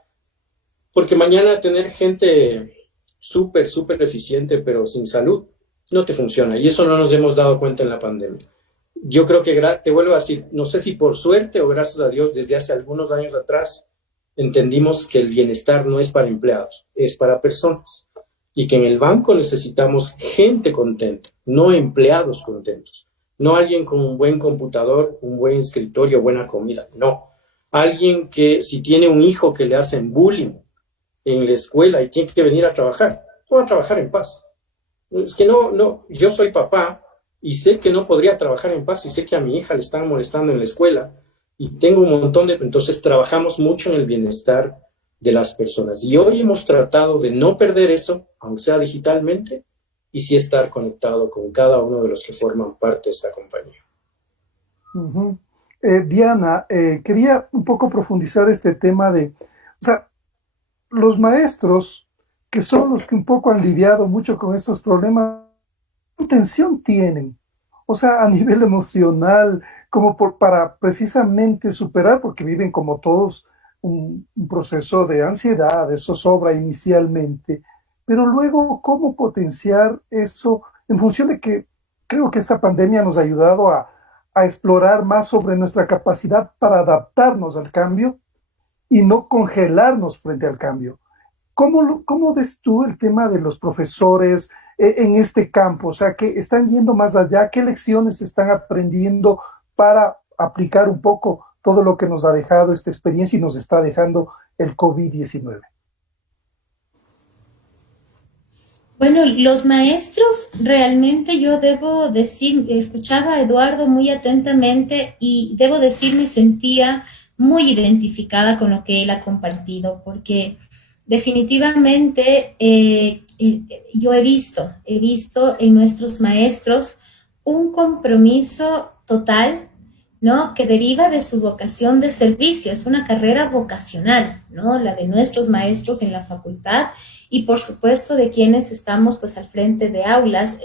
Porque mañana tener gente súper, súper eficiente, pero sin salud, no te funciona. Y eso no nos hemos dado cuenta en la pandemia. Yo creo que, te vuelvo a decir, no sé si por suerte o gracias a Dios, desde hace algunos años atrás, entendimos que el bienestar no es para empleados, es para personas. Y que en el banco necesitamos gente contenta, no empleados contentos. No alguien con un buen computador, un buen escritorio, buena comida, no. Alguien que si tiene un hijo que le hacen bullying en la escuela y tiene que venir a trabajar, va a trabajar en paz. Es que yo soy papá y sé que no podría trabajar en paz y sé que a mi hija le están molestando en la escuela y tengo un montón de... Entonces trabajamos mucho en el bienestar de las personas y hoy hemos tratado de no perder eso, aunque sea digitalmente, y sí estar conectado con cada uno de los que forman parte de esta compañía. Ujú. Diana, quería un poco profundizar este tema de, o sea, los maestros, que son los que un poco han lidiado mucho con estos problemas, ¿qué intención tienen? O sea, a nivel emocional, como para precisamente superar, porque viven como todos un proceso de ansiedad, de zozobra inicialmente, pero luego, ¿cómo potenciar eso en función de que creo que esta pandemia nos ha ayudado a explorar más sobre nuestra capacidad para adaptarnos al cambio y no congelarnos frente al cambio? ¿Cómo ves tú el tema de los profesores en este campo? O sea, que están yendo más allá, ¿qué lecciones están aprendiendo para aplicar un poco todo lo que nos ha dejado esta experiencia y nos está dejando el COVID-19? Bueno, los maestros, realmente yo debo decir, escuchaba a Eduardo muy atentamente y debo decir, me sentía muy identificada con lo que él ha compartido, porque definitivamente yo he visto en nuestros maestros un compromiso total, ¿no? Que deriva de su vocación de servicio, es una carrera vocacional, ¿no? La de nuestros maestros en la facultad y por supuesto de quienes estamos pues al frente de aulas,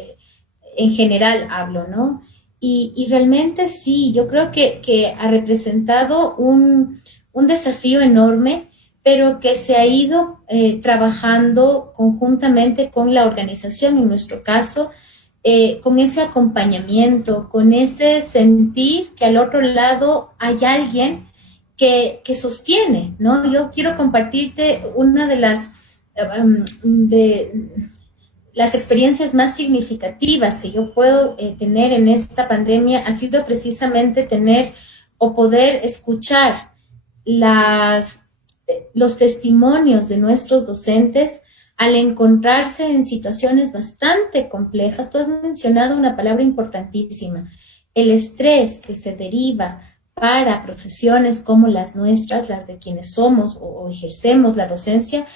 en general hablo, ¿no? Y realmente sí, yo creo que ha representado un desafío enorme, pero que se ha ido trabajando conjuntamente con la organización, en nuestro caso, con ese acompañamiento, con ese sentir que al otro lado hay alguien que sostiene, ¿no? Yo quiero compartirte una de las experiencias más significativas que yo puedo tener en esta pandemia ha sido precisamente tener o poder escuchar los testimonios de nuestros docentes al encontrarse en situaciones bastante complejas. Tú has mencionado una palabra importantísima, el estrés que se deriva para profesiones como las nuestras, las de quienes somos o ejercemos la docencia,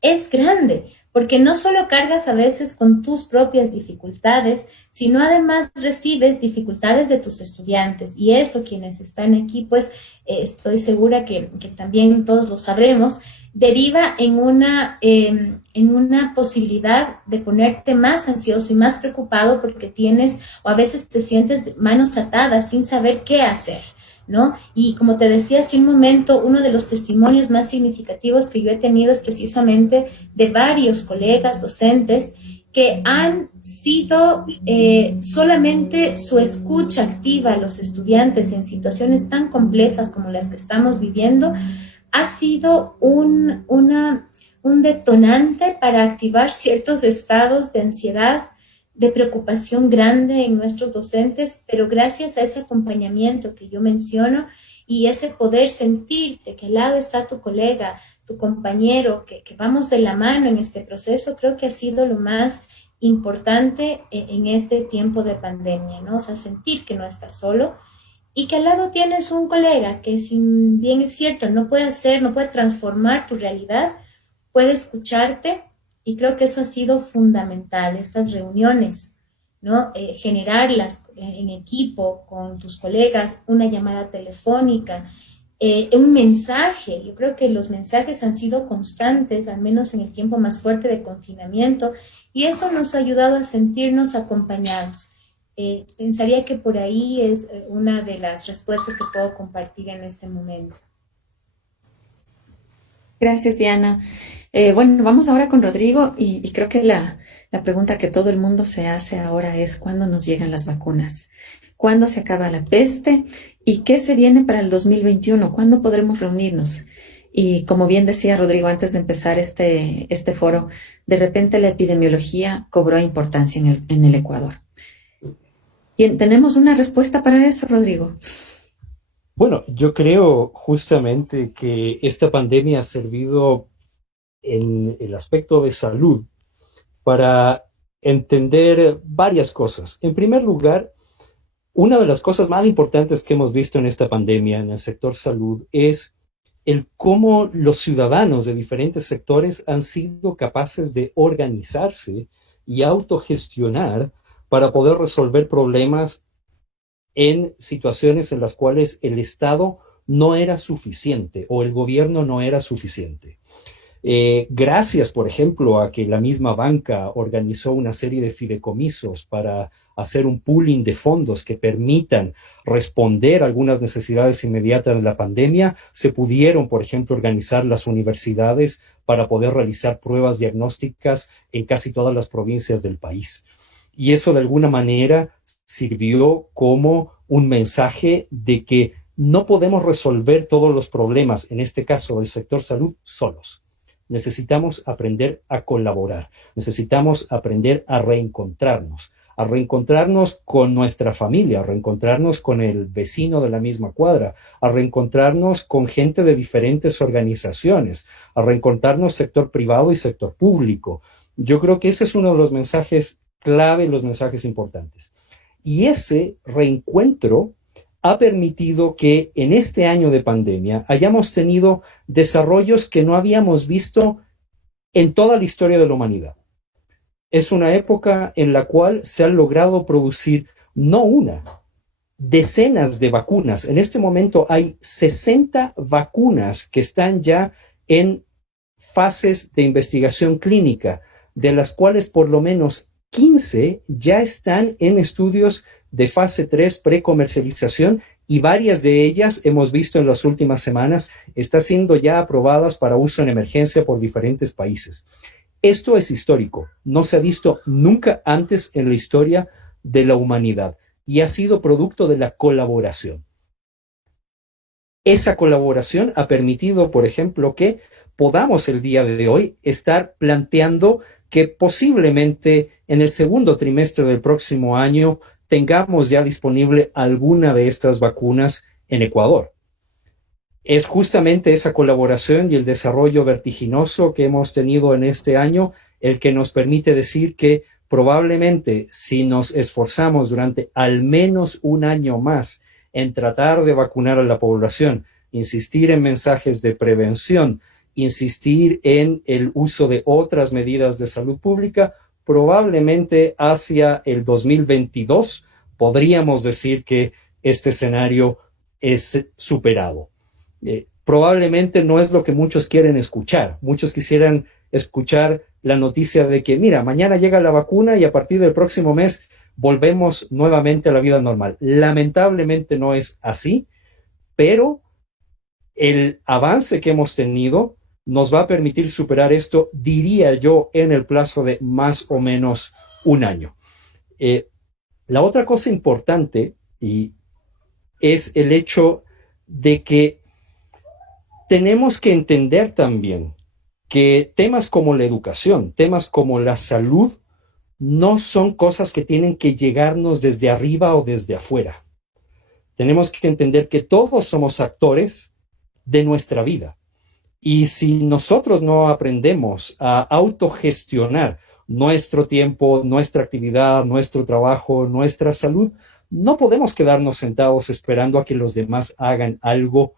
es grande, porque no solo cargas a veces con tus propias dificultades, sino además recibes dificultades de tus estudiantes. Y eso, quienes están aquí, pues estoy segura que también todos lo sabremos, deriva en una posibilidad de ponerte más ansioso y más preocupado porque tienes o a veces te sientes manos atadas sin saber qué hacer, ¿no? Y como te decía hace un momento, uno de los testimonios más significativos que yo he tenido es precisamente de varios colegas docentes que han sido solamente su escucha activa a los estudiantes en situaciones tan complejas como las que estamos viviendo, ha sido un detonante para activar ciertos estados de ansiedad, de preocupación grande en nuestros docentes, pero gracias a ese acompañamiento que yo menciono y ese poder sentirte que al lado está tu colega, tu compañero, que vamos de la mano en este proceso, creo que ha sido lo más importante en este tiempo de pandemia, ¿no? O sea, sentir que no estás solo y que al lado tienes un colega que, si bien es cierto, no puede hacer, no puede transformar tu realidad, puede escucharte. Y creo que eso ha sido fundamental, estas reuniones, ¿no? Generarlas en equipo con tus colegas, una llamada telefónica, un mensaje. Yo creo que los mensajes han sido constantes, al menos en el tiempo más fuerte de confinamiento, y eso nos ha ayudado a sentirnos acompañados. Pensaría que por ahí es una de las respuestas que puedo compartir en este momento. Gracias, Diana. Bueno, vamos ahora con Rodrigo y creo que la pregunta que todo el mundo se hace ahora es ¿cuándo nos llegan las vacunas? ¿Cuándo se acaba la peste? ¿Y qué se viene para el 2021? ¿Cuándo podremos reunirnos? Y como bien decía Rodrigo antes de empezar este foro, de repente la epidemiología cobró importancia en el Ecuador. ¿Tenemos una respuesta para eso, Rodrigo? Bueno, yo creo justamente que esta pandemia ha servido en el aspecto de salud para entender varias cosas. En primer lugar, una de las cosas más importantes que hemos visto en esta pandemia en el sector salud es el cómo los ciudadanos de diferentes sectores han sido capaces de organizarse y autogestionar para poder resolver problemas en situaciones en las cuales el Estado no era suficiente o el gobierno no era suficiente. Gracias, por ejemplo, a que la misma banca organizó una serie de fideicomisos para hacer un pooling de fondos que permitan responder a algunas necesidades inmediatas de la pandemia, se pudieron, por ejemplo, organizar las universidades para poder realizar pruebas diagnósticas en casi todas las provincias del país. Y eso de alguna manera sirvió como un mensaje de que no podemos resolver todos los problemas, en este caso del sector salud, solos. Necesitamos aprender a colaborar, necesitamos aprender a reencontrarnos con nuestra familia, a reencontrarnos con el vecino de la misma cuadra, a reencontrarnos con gente de diferentes organizaciones, a reencontrarnos sector privado y sector público. Yo creo que ese es uno de los mensajes clave, los mensajes importantes. Y ese reencuentro ha permitido que en este año de pandemia hayamos tenido desarrollos que no habíamos visto en toda la historia de la humanidad. Es una época en la cual se han logrado producir no una, decenas de vacunas. En este momento hay 60 vacunas que están ya en fases de investigación clínica, de las cuales por lo menos 15 ya están en estudios de fase 3 precomercialización y varias de ellas hemos visto en las últimas semanas están siendo ya aprobadas para uso en emergencia por diferentes países. Esto es histórico, no se ha visto nunca antes en la historia de la humanidad y ha sido producto de la colaboración. Esa colaboración ha permitido, por ejemplo, que podamos el día de hoy estar planteando que posiblemente en el segundo trimestre del próximo año tengamos ya disponible alguna de estas vacunas en Ecuador. Es justamente esa colaboración y el desarrollo vertiginoso que hemos tenido en este año el que nos permite decir que probablemente si nos esforzamos durante al menos un año más en tratar de vacunar a la población, insistir en mensajes de prevención, insistir en el uso de otras medidas de salud pública, probablemente hacia el 2022 podríamos decir que este escenario es superado. Probablemente no es lo que muchos quieren escuchar. Muchos quisieran escuchar la noticia de que, mira, mañana llega la vacuna y a partir del próximo mes volvemos nuevamente a la vida normal. Lamentablemente no es así, pero el avance que hemos tenido nos va a permitir superar esto, diría yo, en el plazo de más o menos un año. La otra cosa importante es el hecho de que tenemos que entender también que temas como la educación, temas como la salud, no son cosas que tienen que llegarnos desde arriba o desde afuera. Tenemos que entender que todos somos actores de nuestra vida. Y si nosotros no aprendemos a autogestionar nuestro tiempo, nuestra actividad, nuestro trabajo, nuestra salud, no podemos quedarnos sentados esperando a que los demás hagan algo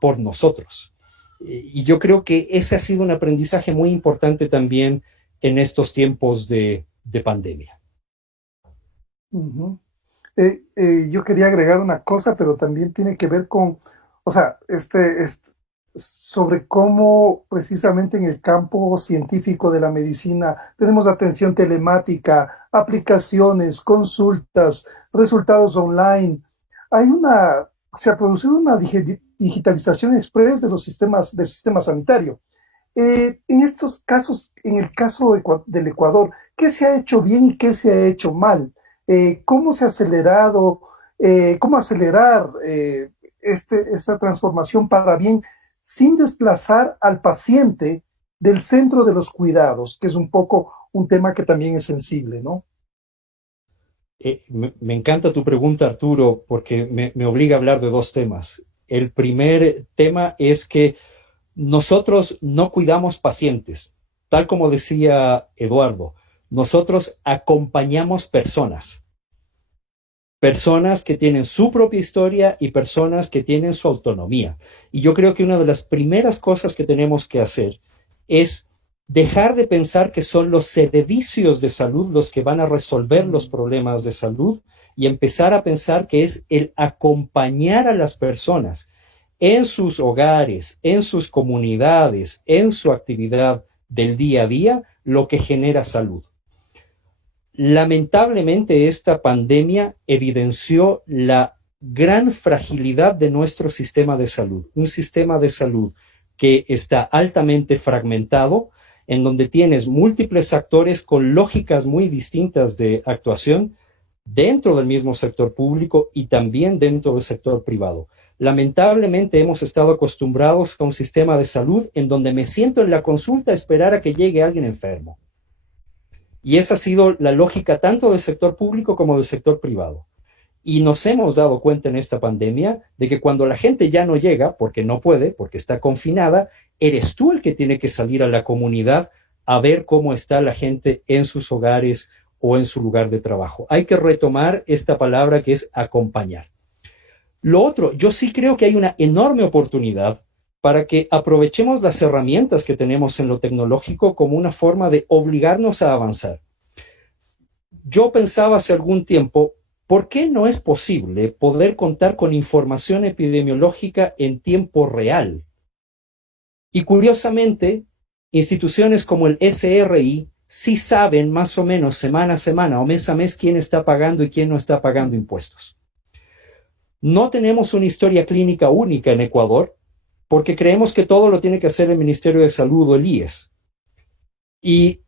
por nosotros. Y yo creo que ese ha sido un aprendizaje muy importante también en estos tiempos de pandemia. Uh-huh. Yo quería agregar una cosa, pero también tiene que ver con, o sea, sobre cómo precisamente en el campo científico de la medicina tenemos atención telemática, aplicaciones, consultas, resultados online. Se ha producido una digitalización express de los sistemas, del sistema sanitario. En estos casos, en el caso del Ecuador, ¿qué se ha hecho bien y qué se ha hecho mal? ¿Cómo se ha acelerado, cómo acelerar esta transformación para bien sin desplazar al paciente del centro de los cuidados, que es un poco un tema que también es sensible, ¿no? Me encanta tu pregunta, Arturo, porque me obliga a hablar de dos temas. El primer tema es que nosotros no cuidamos pacientes, tal como decía Eduardo. Nosotros acompañamos personas, personas que tienen su propia historia y personas que tienen su autonomía. Y yo creo que una de las primeras cosas que tenemos que hacer es dejar de pensar que son los servicios de salud los que van a resolver los problemas de salud y empezar a pensar que es el acompañar a las personas en sus hogares, en sus comunidades, en su actividad del día a día, lo que genera salud. Lamentablemente, esta pandemia evidenció la gran fragilidad de nuestro sistema de salud, un sistema de salud que está altamente fragmentado, en donde tienes múltiples actores con lógicas muy distintas de actuación dentro del mismo sector público y también dentro del sector privado. Lamentablemente hemos estado acostumbrados a un sistema de salud en donde me siento en la consulta a esperar a que llegue alguien enfermo. Y esa ha sido la lógica tanto del sector público como del sector privado. Y nos hemos dado cuenta en esta pandemia de que cuando la gente ya no llega, porque no puede, porque está confinada, eres tú el que tiene que salir a la comunidad a ver cómo está la gente en sus hogares o en su lugar de trabajo. Hay que retomar esta palabra que es acompañar. Lo otro, yo sí creo que hay una enorme oportunidad para que aprovechemos las herramientas que tenemos en lo tecnológico como una forma de obligarnos a avanzar. Yo pensaba hace algún tiempo, ¿por qué no es posible poder contar con información epidemiológica en tiempo real? Y curiosamente, instituciones como el SRI sí saben más o menos semana a semana o mes a mes quién está pagando y quién no está pagando impuestos. No tenemos una historia clínica única en Ecuador porque creemos que todo lo tiene que hacer el Ministerio de Salud o el IES. Y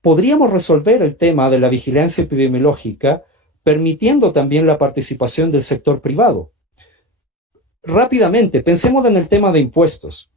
podríamos resolver el tema de la vigilancia epidemiológica permitiendo también la participación del sector privado. Rápidamente, pensemos en el tema de impuestos.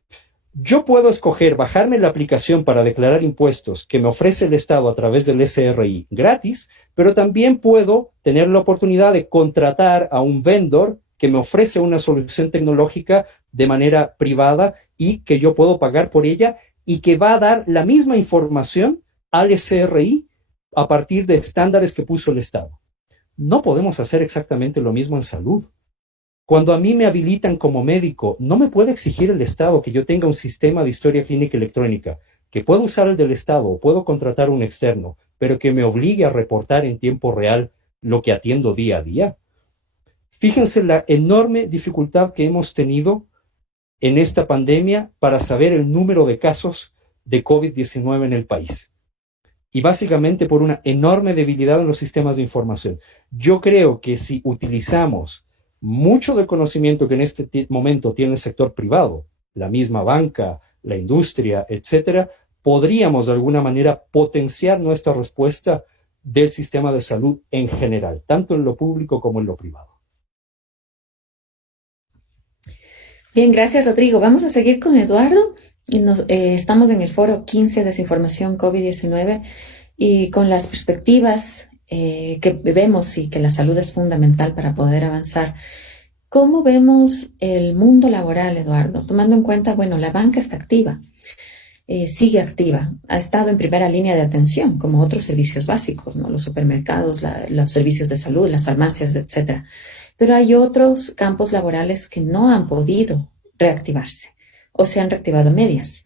Yo puedo escoger bajarme la aplicación para declarar impuestos que me ofrece el Estado a través del SRI gratis, pero también puedo tener la oportunidad de contratar a un vendor que me ofrece una solución tecnológica de manera privada y que yo puedo pagar por ella y que va a dar la misma información al SRI a partir de estándares que puso el Estado. No podemos hacer exactamente lo mismo en salud. Cuando a mí me habilitan como médico, no me puede exigir el Estado que yo tenga un sistema de historia clínica electrónica, que puedo usar el del Estado o puedo contratar un externo, pero que me obligue a reportar en tiempo real lo que atiendo día a día. Fíjense la enorme dificultad que hemos tenido en esta pandemia para saber el número de casos de COVID-19 en el país. Y básicamente por una enorme debilidad en los sistemas de información. Yo creo que si utilizamos mucho del conocimiento que en este momento tiene el sector privado, la misma banca, la industria, etcétera, podríamos de alguna manera potenciar nuestra respuesta del sistema de salud en general, tanto en lo público como en lo privado. Bien, gracias, Rodrigo. Vamos a seguir con Eduardo. Estamos en el foro 15, Desinformación COVID-19, y con las perspectivas que vemos y que la salud es fundamental para poder avanzar. ¿Cómo vemos el mundo laboral, Eduardo? Tomando en cuenta, bueno, la banca está activa, sigue activa, ha estado en primera línea de atención, como otros servicios básicos, ¿no? Los supermercados, los servicios de salud, las farmacias, etcétera. Pero hay otros campos laborales que no han podido reactivarse o se han reactivado a medias.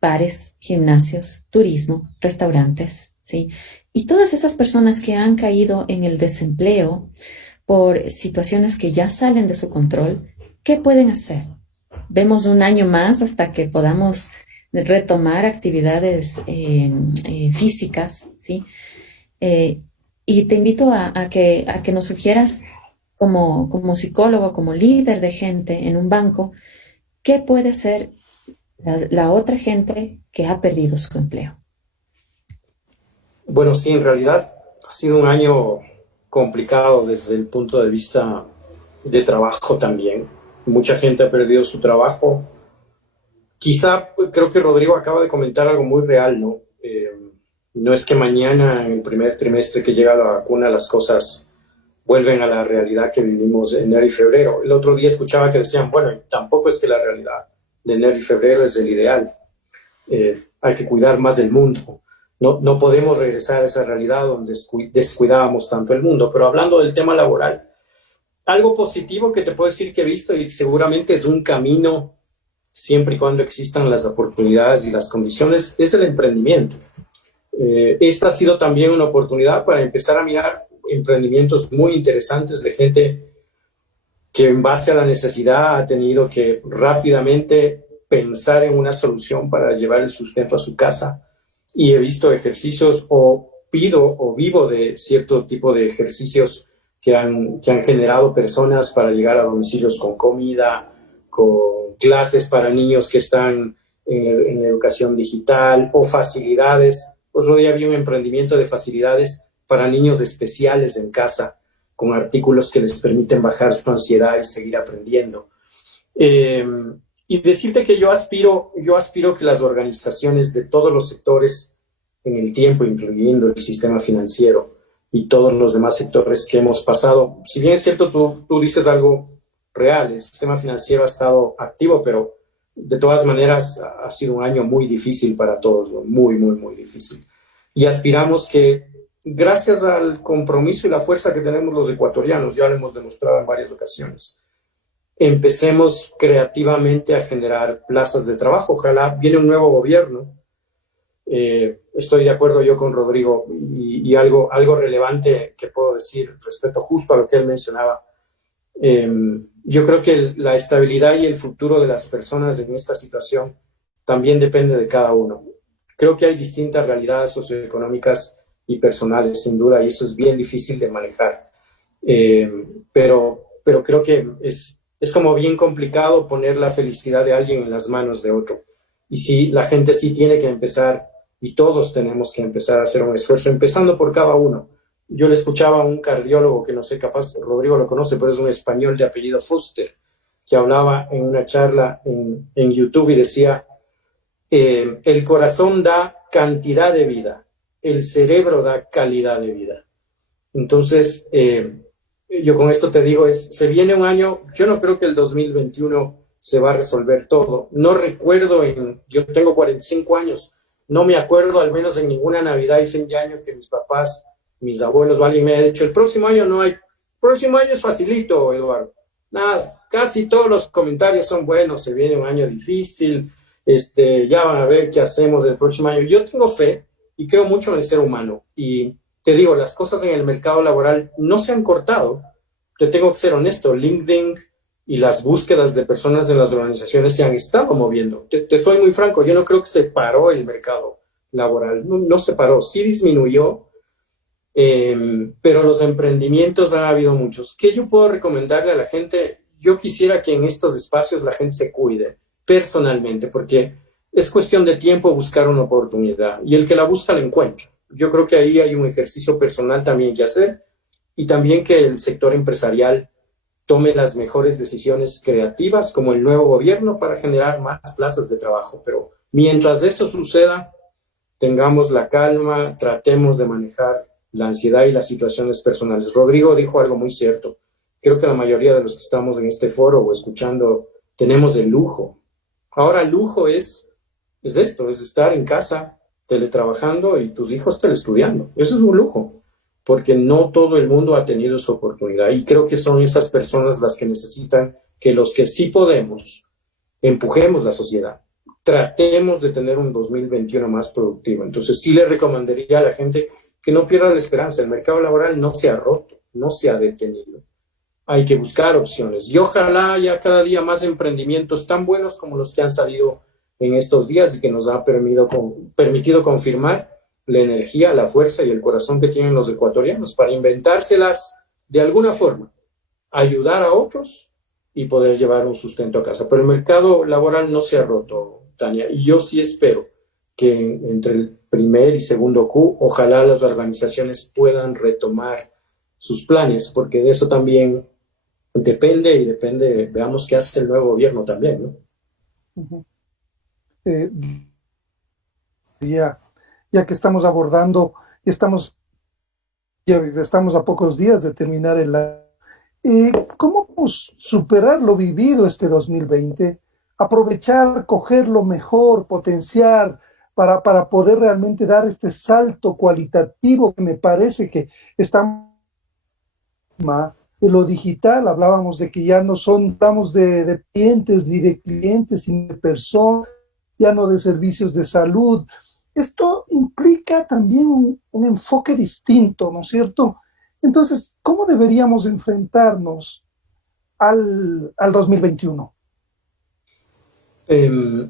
Bares, gimnasios, turismo, restaurantes, ¿sí? Y todas esas personas que han caído en el desempleo por situaciones que ya salen de su control, ¿qué pueden hacer? Vemos un año más hasta que podamos retomar actividades físicas, ¿sí? Y te invito a que nos sugieras como psicólogo, como líder de gente en un banco, ¿qué puede hacer la otra gente que ha perdido su empleo? Bueno, sí, en realidad ha sido un año complicado desde el punto de vista de trabajo también. Mucha gente ha perdido su trabajo. Quizá, creo que Rodrigo acaba de comentar algo muy real, ¿no? No es que mañana, en el primer trimestre que llega la vacuna, las cosas vuelven a la realidad que vivimos en enero y febrero. El otro día escuchaba que decían, bueno, tampoco es que la realidad de enero y febrero es el ideal. Hay que cuidar más del mundo. No podemos regresar a esa realidad donde descuidábamos tanto el mundo. Pero hablando del tema laboral, algo positivo que te puedo decir que he visto y seguramente es un camino siempre y cuando existan las oportunidades y las condiciones, es el emprendimiento. Esta ha sido también una oportunidad para empezar a mirar emprendimientos muy interesantes de gente que en base a la necesidad ha tenido que rápidamente pensar en una solución para llevar el sustento a su casa. Y he visto ejercicios o vivo de cierto tipo de ejercicios que han generado personas para llegar a domicilios con comida, con clases para niños que están en educación digital o facilidades. Otro día vi un emprendimiento de facilidades para niños especiales en casa, con artículos que les permiten bajar su ansiedad y seguir aprendiendo. Y decirte que yo aspiro que las organizaciones de todos los sectores en el tiempo, incluyendo el sistema financiero y todos los demás sectores que hemos pasado, si bien es cierto, tú dices algo real, el sistema financiero ha estado activo, pero de todas maneras ha sido un año muy difícil para todos, ¿no? Muy, muy, muy difícil. Y aspiramos que, gracias al compromiso y la fuerza que tenemos los ecuatorianos, ya lo hemos demostrado en varias ocasiones, empecemos creativamente a generar plazas de trabajo. Ojalá viene un nuevo gobierno. Estoy de acuerdo yo con Rodrigo y algo relevante que puedo decir respecto justo a lo que él mencionaba. Yo creo que la estabilidad y el futuro de las personas en esta situación también depende de cada uno. Creo que hay distintas realidades socioeconómicas y personales, sin duda, y eso es bien difícil de manejar. Pero creo que es como bien complicado poner la felicidad de alguien en las manos de otro. Y sí, la gente sí tiene que empezar, y todos tenemos que empezar a hacer un esfuerzo, empezando por cada uno. Yo le escuchaba a un cardiólogo que no sé, capaz Rodrigo lo conoce, pero es un español de apellido Fuster, que hablaba en una charla en YouTube y decía, el corazón da cantidad de vida, el cerebro da calidad de vida. Entonces, yo con esto te digo, se viene un año, yo no creo que el 2021 se va a resolver todo. No recuerdo, yo tengo 45 años, no me acuerdo al menos en ninguna Navidad y fin de año que mis papás, mis abuelos o alguien me haya dicho, el próximo año no hay, el próximo año es facilito, Eduardo. Nada, casi todos los comentarios son buenos, se viene un año difícil, ya van a ver qué hacemos el próximo año. Yo tengo fe y creo mucho en el ser humano. Y te digo, las cosas en el mercado laboral no se han cortado. Te tengo que ser honesto, LinkedIn y las búsquedas de personas en las organizaciones se han estado moviendo. Te soy muy franco, yo no creo que se paró el mercado laboral, no se paró, sí disminuyó, pero los emprendimientos han habido muchos. ¿Qué yo puedo recomendarle a la gente? Yo quisiera que en estos espacios la gente se cuide personalmente, porque es cuestión de tiempo buscar una oportunidad y el que la busca la encuentra. Yo creo que ahí hay un ejercicio personal también que hacer y también que el sector empresarial tome las mejores decisiones creativas como el nuevo gobierno para generar más plazas de trabajo. Pero mientras eso suceda, tengamos la calma, tratemos de manejar la ansiedad y las situaciones personales. Rodrigo dijo algo muy cierto. Creo que la mayoría de los que estamos en este foro o escuchando tenemos el lujo. Ahora el lujo es esto, es estar en casa teletrabajando y tus hijos teleestudiando. Eso es un lujo, porque no todo el mundo ha tenido su oportunidad. Y creo que son esas personas las que necesitan que los que sí podemos, empujemos la sociedad. Tratemos de tener un 2021 más productivo. Entonces sí le recomendaría a la gente que no pierda la esperanza. El mercado laboral no se ha roto, no se ha detenido. Hay que buscar opciones. Y ojalá haya cada día más emprendimientos tan buenos como los que han salido en estos días y que nos ha permitido confirmar la energía, la fuerza y el corazón que tienen los ecuatorianos para inventárselas de alguna forma ayudar a otros y poder llevar un sustento a casa. Pero el mercado laboral no se ha roto, Tania, y yo sí espero que entre el primer y segundo Q, ojalá las organizaciones puedan retomar sus planes, porque de eso también depende, veamos qué hace el nuevo gobierno también, ¿no? Ujú. Eh, ya, ya que estamos abordando, estamos, ya estamos a pocos días de terminar el año. ¿Cómo vamos a superar lo vivido este 2020? Aprovechar, coger lo mejor, potenciar para poder realmente dar este salto cualitativo que me parece que estamos de lo digital. Hablábamos de que ya no hablamos de clientes ni de clientes, sino de personas, ya no de servicios de salud. Esto implica también un enfoque distinto, ¿no es cierto? Entonces, ¿cómo deberíamos enfrentarnos al 2021? Eh,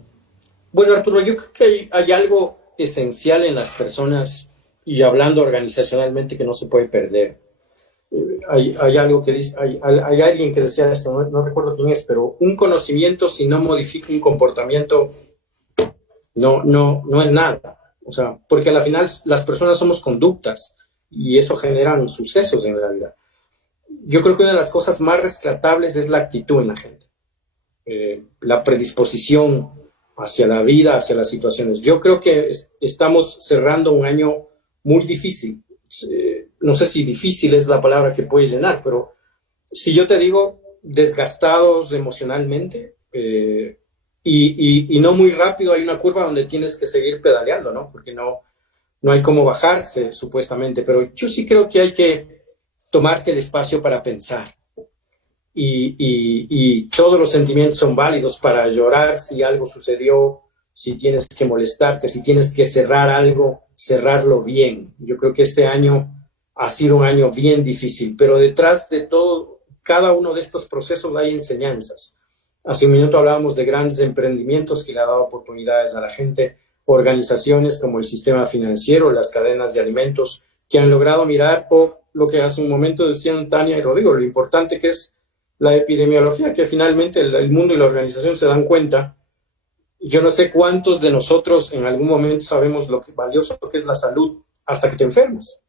bueno, Arturo, yo creo que hay algo esencial en las personas y hablando organizacionalmente que no se puede perder. Hay algo que dice, hay alguien que decía esto, no recuerdo quién es, pero un conocimiento si no modifica un comportamiento no es nada. O sea, porque al final las personas somos conductas y eso genera sucesos en la vida. Yo creo que una de las cosas más rescatables es la actitud en la gente, la predisposición hacia la vida, hacia las situaciones. Yo creo que estamos cerrando un año muy difícil. No sé si difícil es la palabra que puedes llenar, pero si yo te digo desgastados emocionalmente y no muy rápido, hay una curva donde tienes que seguir pedaleando, ¿no? Porque no hay cómo bajarse, supuestamente, pero yo sí creo que hay que tomarse el espacio para pensar. Y todos los sentimientos son válidos para llorar si algo sucedió, si tienes que molestarte, si tienes que cerrar algo, cerrarlo bien. Yo creo que este año ha sido un año bien difícil, pero detrás de todo, cada uno de estos procesos hay enseñanzas. Hace un minuto hablábamos de grandes emprendimientos que le ha dado oportunidades a la gente, organizaciones como el sistema financiero, las cadenas de alimentos, que han logrado mirar, o lo que hace un momento decían Tania y Rodrigo, lo importante que es la epidemiología, que finalmente el mundo y la organización se dan cuenta. Yo no sé cuántos de nosotros en algún momento sabemos lo que valioso que es la salud hasta que te enfermas,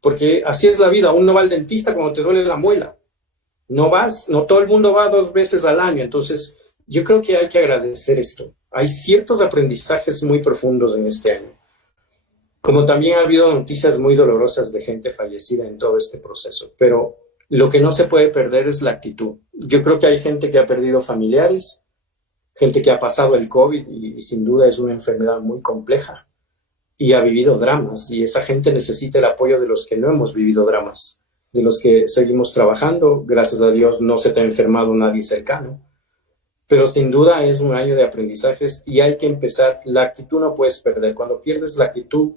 porque así es la vida. Uno va al dentista cuando te duele la muela, no todo el mundo va 2 veces al año. Entonces yo creo que hay que agradecer esto. Hay ciertos aprendizajes muy profundos en este año, como también ha habido noticias muy dolorosas de gente fallecida en todo este proceso, pero lo que no se puede perder es la actitud. Yo creo que hay gente que ha perdido familiares, gente que ha pasado el COVID y sin duda es una enfermedad muy compleja y ha vivido dramas, y esa gente necesita el apoyo de los que no hemos vivido dramas, de los que seguimos trabajando. Gracias a Dios no se te ha enfermado nadie cercano, pero sin duda es un año de aprendizajes y hay que empezar. La actitud no puedes perder. Cuando pierdes la actitud,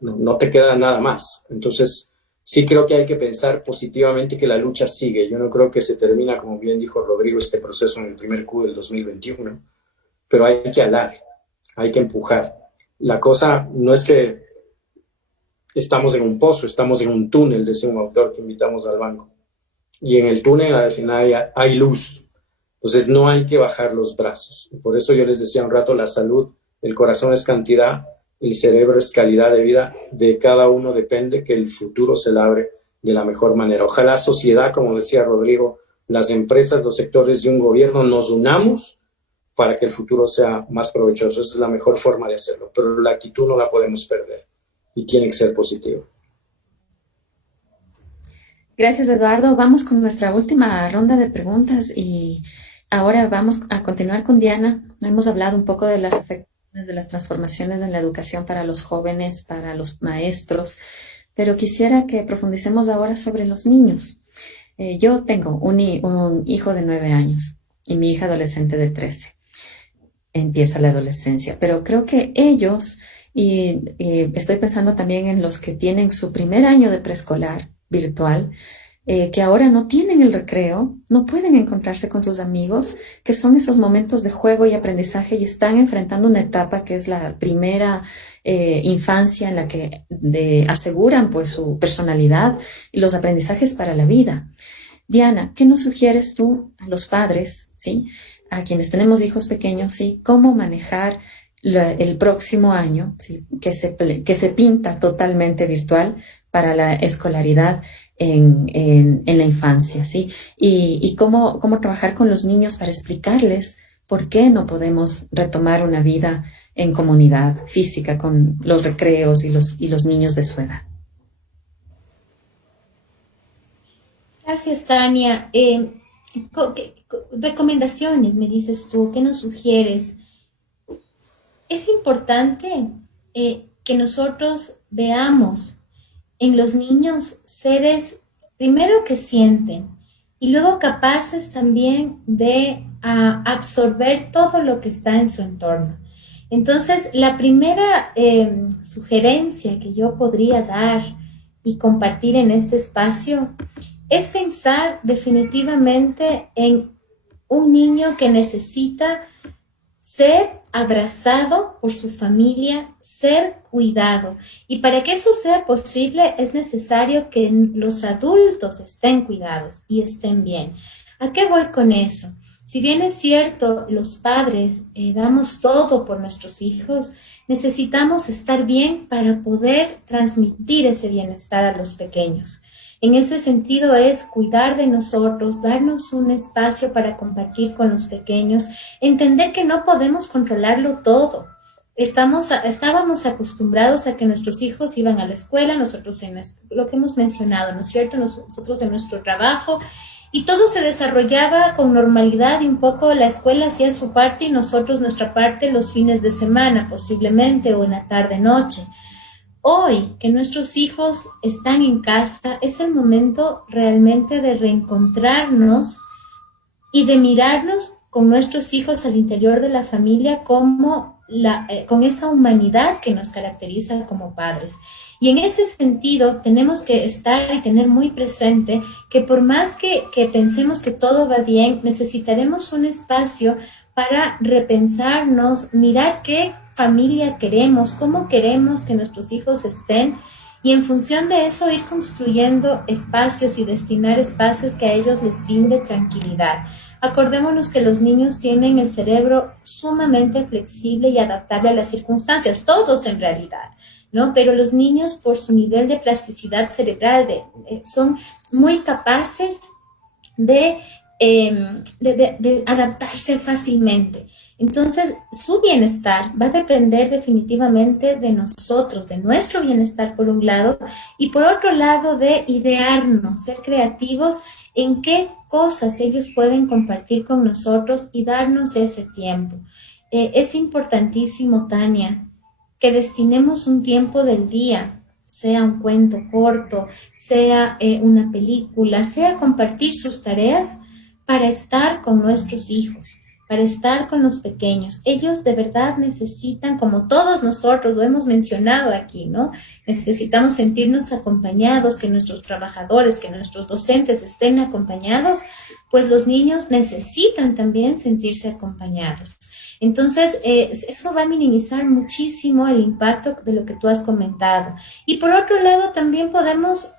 no te queda nada más. Entonces sí creo que hay que pensar positivamente que la lucha sigue. Yo no creo que se termina, como bien dijo Rodrigo, este proceso en el primer Q del 2021, pero hay que alar, hay que empujar. La cosa no es que estamos en un pozo, estamos en un túnel, decía un autor que invitamos al banco, y en el túnel al final hay luz. Entonces no hay que bajar los brazos. Por eso yo les decía un rato, la salud, el corazón es cantidad, el cerebro es calidad de vida. De cada uno depende que el futuro se labre de la mejor manera. Ojalá sociedad, como decía Rodrigo, las empresas, los sectores y un gobierno nos unamos para que el futuro sea más provechoso. Esa es la mejor forma de hacerlo, pero la actitud no la podemos perder y tiene que ser positivo. Gracias, Eduardo. Vamos con nuestra última ronda de preguntas y ahora vamos a continuar con Diana. Hemos hablado un poco de las afectaciones de las transformaciones en la educación para los jóvenes, para los maestros, pero quisiera que profundicemos ahora sobre los niños. Yo tengo un hijo de 9 años y mi hija adolescente de 13. Empieza la adolescencia, pero creo que ellos, y estoy pensando también en los que tienen su primer año de preescolar virtual, que ahora no tienen el recreo, no pueden encontrarse con sus amigos, que son esos momentos de juego y aprendizaje, y están enfrentando una etapa que es la primera infancia en la que aseguran pues su personalidad y los aprendizajes para la vida. Diana, ¿qué nos sugieres tú a los padres, ¿sí? A quienes tenemos hijos pequeños, ¿sí? ¿Cómo manejar el próximo año, ¿sí? Que se pinta totalmente virtual para la escolaridad en la infancia, ¿sí? Y cómo trabajar con los niños para explicarles por qué no podemos retomar una vida en comunidad física con los recreos y los niños de su edad. Gracias, Tania. Recomendaciones, me dices tú, ¿qué nos sugieres? Es importante que nosotros veamos en los niños seres, primero que sienten y luego capaces también de absorber todo lo que está en su entorno. Entonces, la primera sugerencia que yo podría dar y compartir en este espacio es pensar definitivamente en un niño que necesita ser abrazado por su familia, ser cuidado. Y para que eso sea posible es necesario que los adultos estén cuidados y estén bien. ¿A qué voy con eso? Si bien es cierto, los padres damos todo por nuestros hijos, necesitamos estar bien para poder transmitir ese bienestar a los pequeños. En ese sentido es cuidar de nosotros, darnos un espacio para compartir con los pequeños, entender que no podemos controlarlo todo. Estábamos acostumbrados a que nuestros hijos iban a la escuela, nosotros en lo que hemos mencionado, ¿no es cierto? Nosotros en nuestro trabajo, y todo se desarrollaba con normalidad y un poco la escuela hacía su parte y nosotros nuestra parte los fines de semana, posiblemente, o en la tarde-noche. Hoy que nuestros hijos están en casa, es el momento realmente de reencontrarnos y de mirarnos con nuestros hijos al interior de la familia como con esa humanidad que nos caracteriza como padres. Y en ese sentido tenemos que estar y tener muy presente que por más que pensemos que todo va bien, necesitaremos un espacio para repensarnos, mirar qué familia queremos, cómo queremos que nuestros hijos estén y en función de eso ir construyendo espacios y destinar espacios que a ellos les brinde tranquilidad. Acordémonos que los niños tienen el cerebro sumamente flexible y adaptable a las circunstancias, todos en realidad, ¿no? Pero los niños por su nivel de plasticidad cerebral son muy capaces de adaptarse fácilmente. Entonces, su bienestar va a depender definitivamente de nosotros, de nuestro bienestar por un lado, y por otro lado de idearnos, ser creativos en qué cosas ellos pueden compartir con nosotros y darnos ese tiempo. Es importantísimo, Tania, que destinemos un tiempo del día, sea un cuento corto, sea una película, sea compartir sus tareas para estar con nuestros hijos, para estar con los pequeños. Ellos de verdad necesitan, como todos nosotros lo hemos mencionado aquí, ¿no? Necesitamos sentirnos acompañados, que nuestros trabajadores, que nuestros docentes estén acompañados, pues los niños necesitan también sentirse acompañados. Entonces, eso va a minimizar muchísimo el impacto de lo que tú has comentado. Y por otro lado, también podemos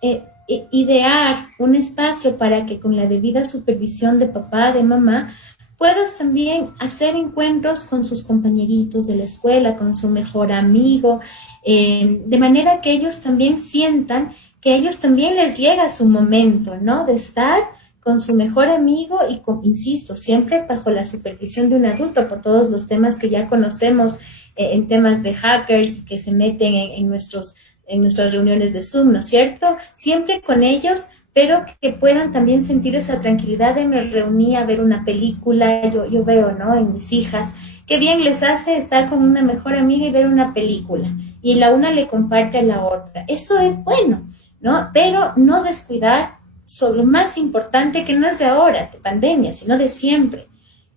idear un espacio para que con la debida supervisión de papá, de mamá, puedas también hacer encuentros con sus compañeritos de la escuela, con su mejor amigo, de manera que ellos también sientan que a ellos también les llega su momento, ¿no? De estar con su mejor amigo y, insisto, siempre bajo la supervisión de un adulto por todos los temas que ya conocemos en temas de hackers que se meten en nuestras reuniones de Zoom, ¿no es cierto? Siempre con ellos, pero que puedan también sentir esa tranquilidad de me reuní a ver una película, yo veo, ¿no? En mis hijas, qué bien les hace estar con una mejor amiga y ver una película, y la una le comparte a la otra. Eso es bueno, ¿no? Pero no descuidar sobre lo más importante que no es de ahora, de pandemia, sino de siempre.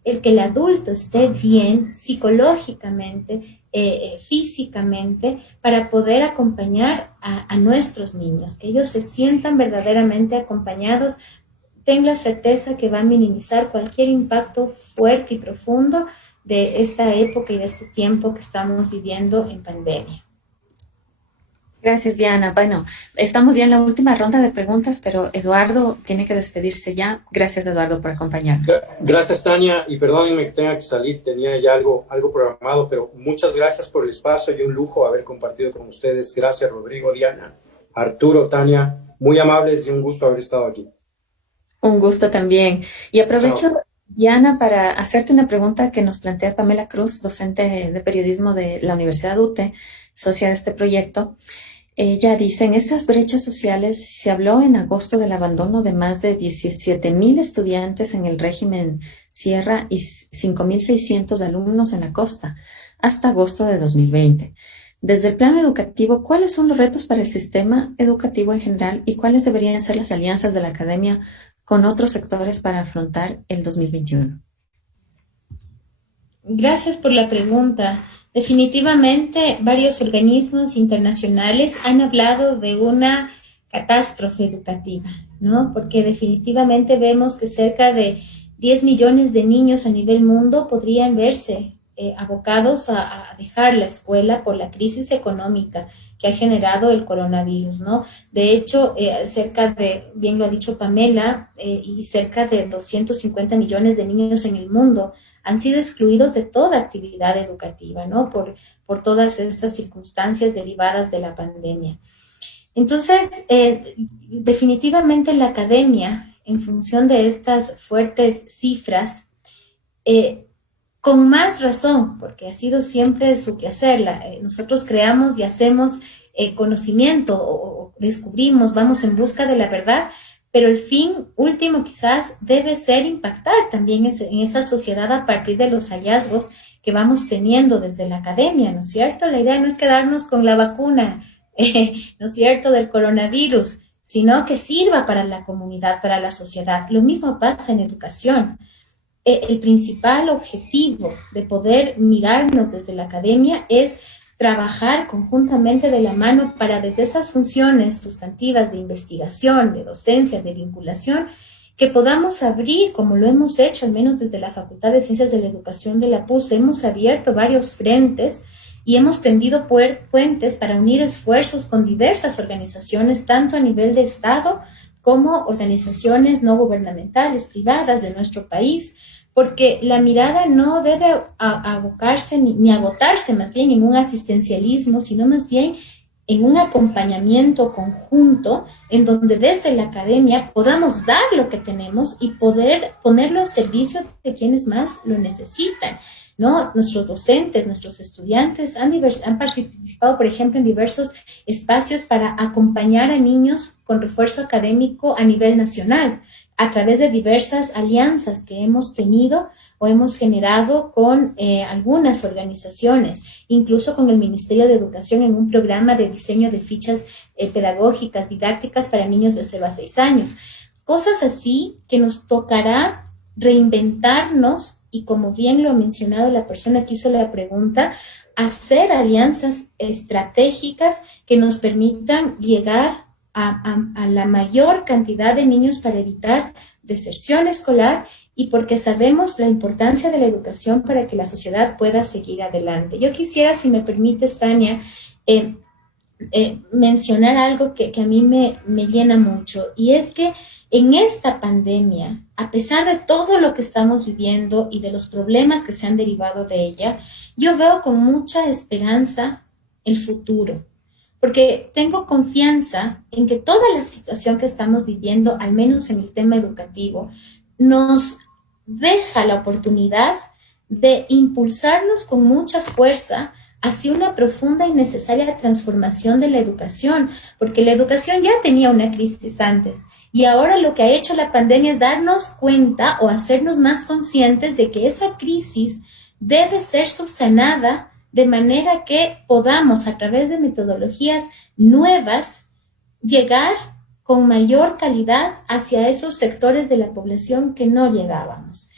El que el adulto esté bien psicológicamente, físicamente, para poder acompañar a nuestros niños, que ellos se sientan verdaderamente acompañados, ten la certeza que va a minimizar cualquier impacto fuerte y profundo de esta época y de este tiempo que estamos viviendo en pandemia. Gracias, Diana. Bueno, estamos ya en la última ronda de preguntas, pero Eduardo tiene que despedirse ya. Gracias, Eduardo, por acompañarnos. Gracias, Tania, y perdónenme que tenga que salir, tenía ya algo programado, pero muchas gracias por el espacio y un lujo haber compartido con ustedes. Gracias, Rodrigo, Diana, Arturo, Tania, muy amables y un gusto haber estado aquí. Un gusto también. Y aprovecho, Chao. Diana, para hacerte una pregunta que nos plantea Pamela Cruz, docente de periodismo de la Universidad UTE, socia de este proyecto. Ella dice, en esas brechas sociales se habló en agosto del abandono de más de 17.000 estudiantes en el régimen Sierra y 5.600 alumnos en la costa, hasta agosto de 2020. Desde el plano educativo, ¿cuáles son los retos para el sistema educativo en general y cuáles deberían ser las alianzas de la academia con otros sectores para afrontar el 2021? Gracias por la pregunta. Definitivamente, varios organismos internacionales han hablado de una catástrofe educativa, ¿no? Porque definitivamente vemos que cerca de 10 millones de niños a nivel mundo podrían verse abocados a dejar la escuela por la crisis económica que ha generado el coronavirus, ¿no? De hecho, cerca de, bien lo ha dicho Pamela, y cerca de 250 millones de niños en el mundo han sido excluidos de toda actividad educativa, ¿no? Por todas estas circunstancias derivadas de la pandemia. Entonces, definitivamente la academia, en función de estas fuertes cifras, con más razón, porque ha sido siempre su quehacer, nosotros creamos y hacemos conocimiento o descubrimos, vamos en busca de la verdad, pero el fin último quizás debe ser impactar también en esa sociedad a partir de los hallazgos que vamos teniendo desde la academia, ¿no es cierto? La idea no es quedarnos con la vacuna, ¿no es cierto?, del coronavirus, sino que sirva para la comunidad, para la sociedad. Lo mismo pasa en educación. El principal objetivo de poder mirarnos desde la academia es trabajar conjuntamente de la mano para desde esas funciones sustantivas de investigación, de docencia, de vinculación, que podamos abrir, como lo hemos hecho, al menos desde la Facultad de Ciencias de la Educación de la PUC, hemos abierto varios frentes y hemos tendido puentes para unir esfuerzos con diversas organizaciones, tanto a nivel de Estado como organizaciones no gubernamentales, privadas de nuestro país, porque la mirada no debe abocarse ni agotarse más bien en un asistencialismo, sino más bien en un acompañamiento conjunto en donde desde la academia podamos dar lo que tenemos y poder ponerlo a servicio de quienes más lo necesitan, ¿no? Nuestros docentes, nuestros estudiantes han participado, por ejemplo, en diversos espacios para acompañar a niños con refuerzo académico a nivel nacional, a través de diversas alianzas que hemos tenido o hemos generado con algunas organizaciones, incluso con el Ministerio de Educación en un programa de diseño de fichas pedagógicas, didácticas para niños de 0 a 6 años. Cosas así que nos tocará reinventarnos y, como bien lo ha mencionado la persona que hizo la pregunta, hacer alianzas estratégicas que nos permitan llegar a la mayor cantidad de niños para evitar deserción escolar y porque sabemos la importancia de la educación para que la sociedad pueda seguir adelante. Yo quisiera, si me permites, Tania, mencionar algo que a mí me llena mucho, y es que en esta pandemia, a pesar de todo lo que estamos viviendo y de los problemas que se han derivado de ella, yo veo con mucha esperanza el futuro. Porque tengo confianza en que toda la situación que estamos viviendo, al menos en el tema educativo, nos deja la oportunidad de impulsarnos con mucha fuerza hacia una profunda y necesaria transformación de la educación, porque la educación ya tenía una crisis antes y ahora lo que ha hecho la pandemia es darnos cuenta o hacernos más conscientes de que esa crisis debe ser subsanada de manera que podamos, a través de metodologías nuevas, llegar con mayor calidad hacia esos sectores de la población que no llegábamos.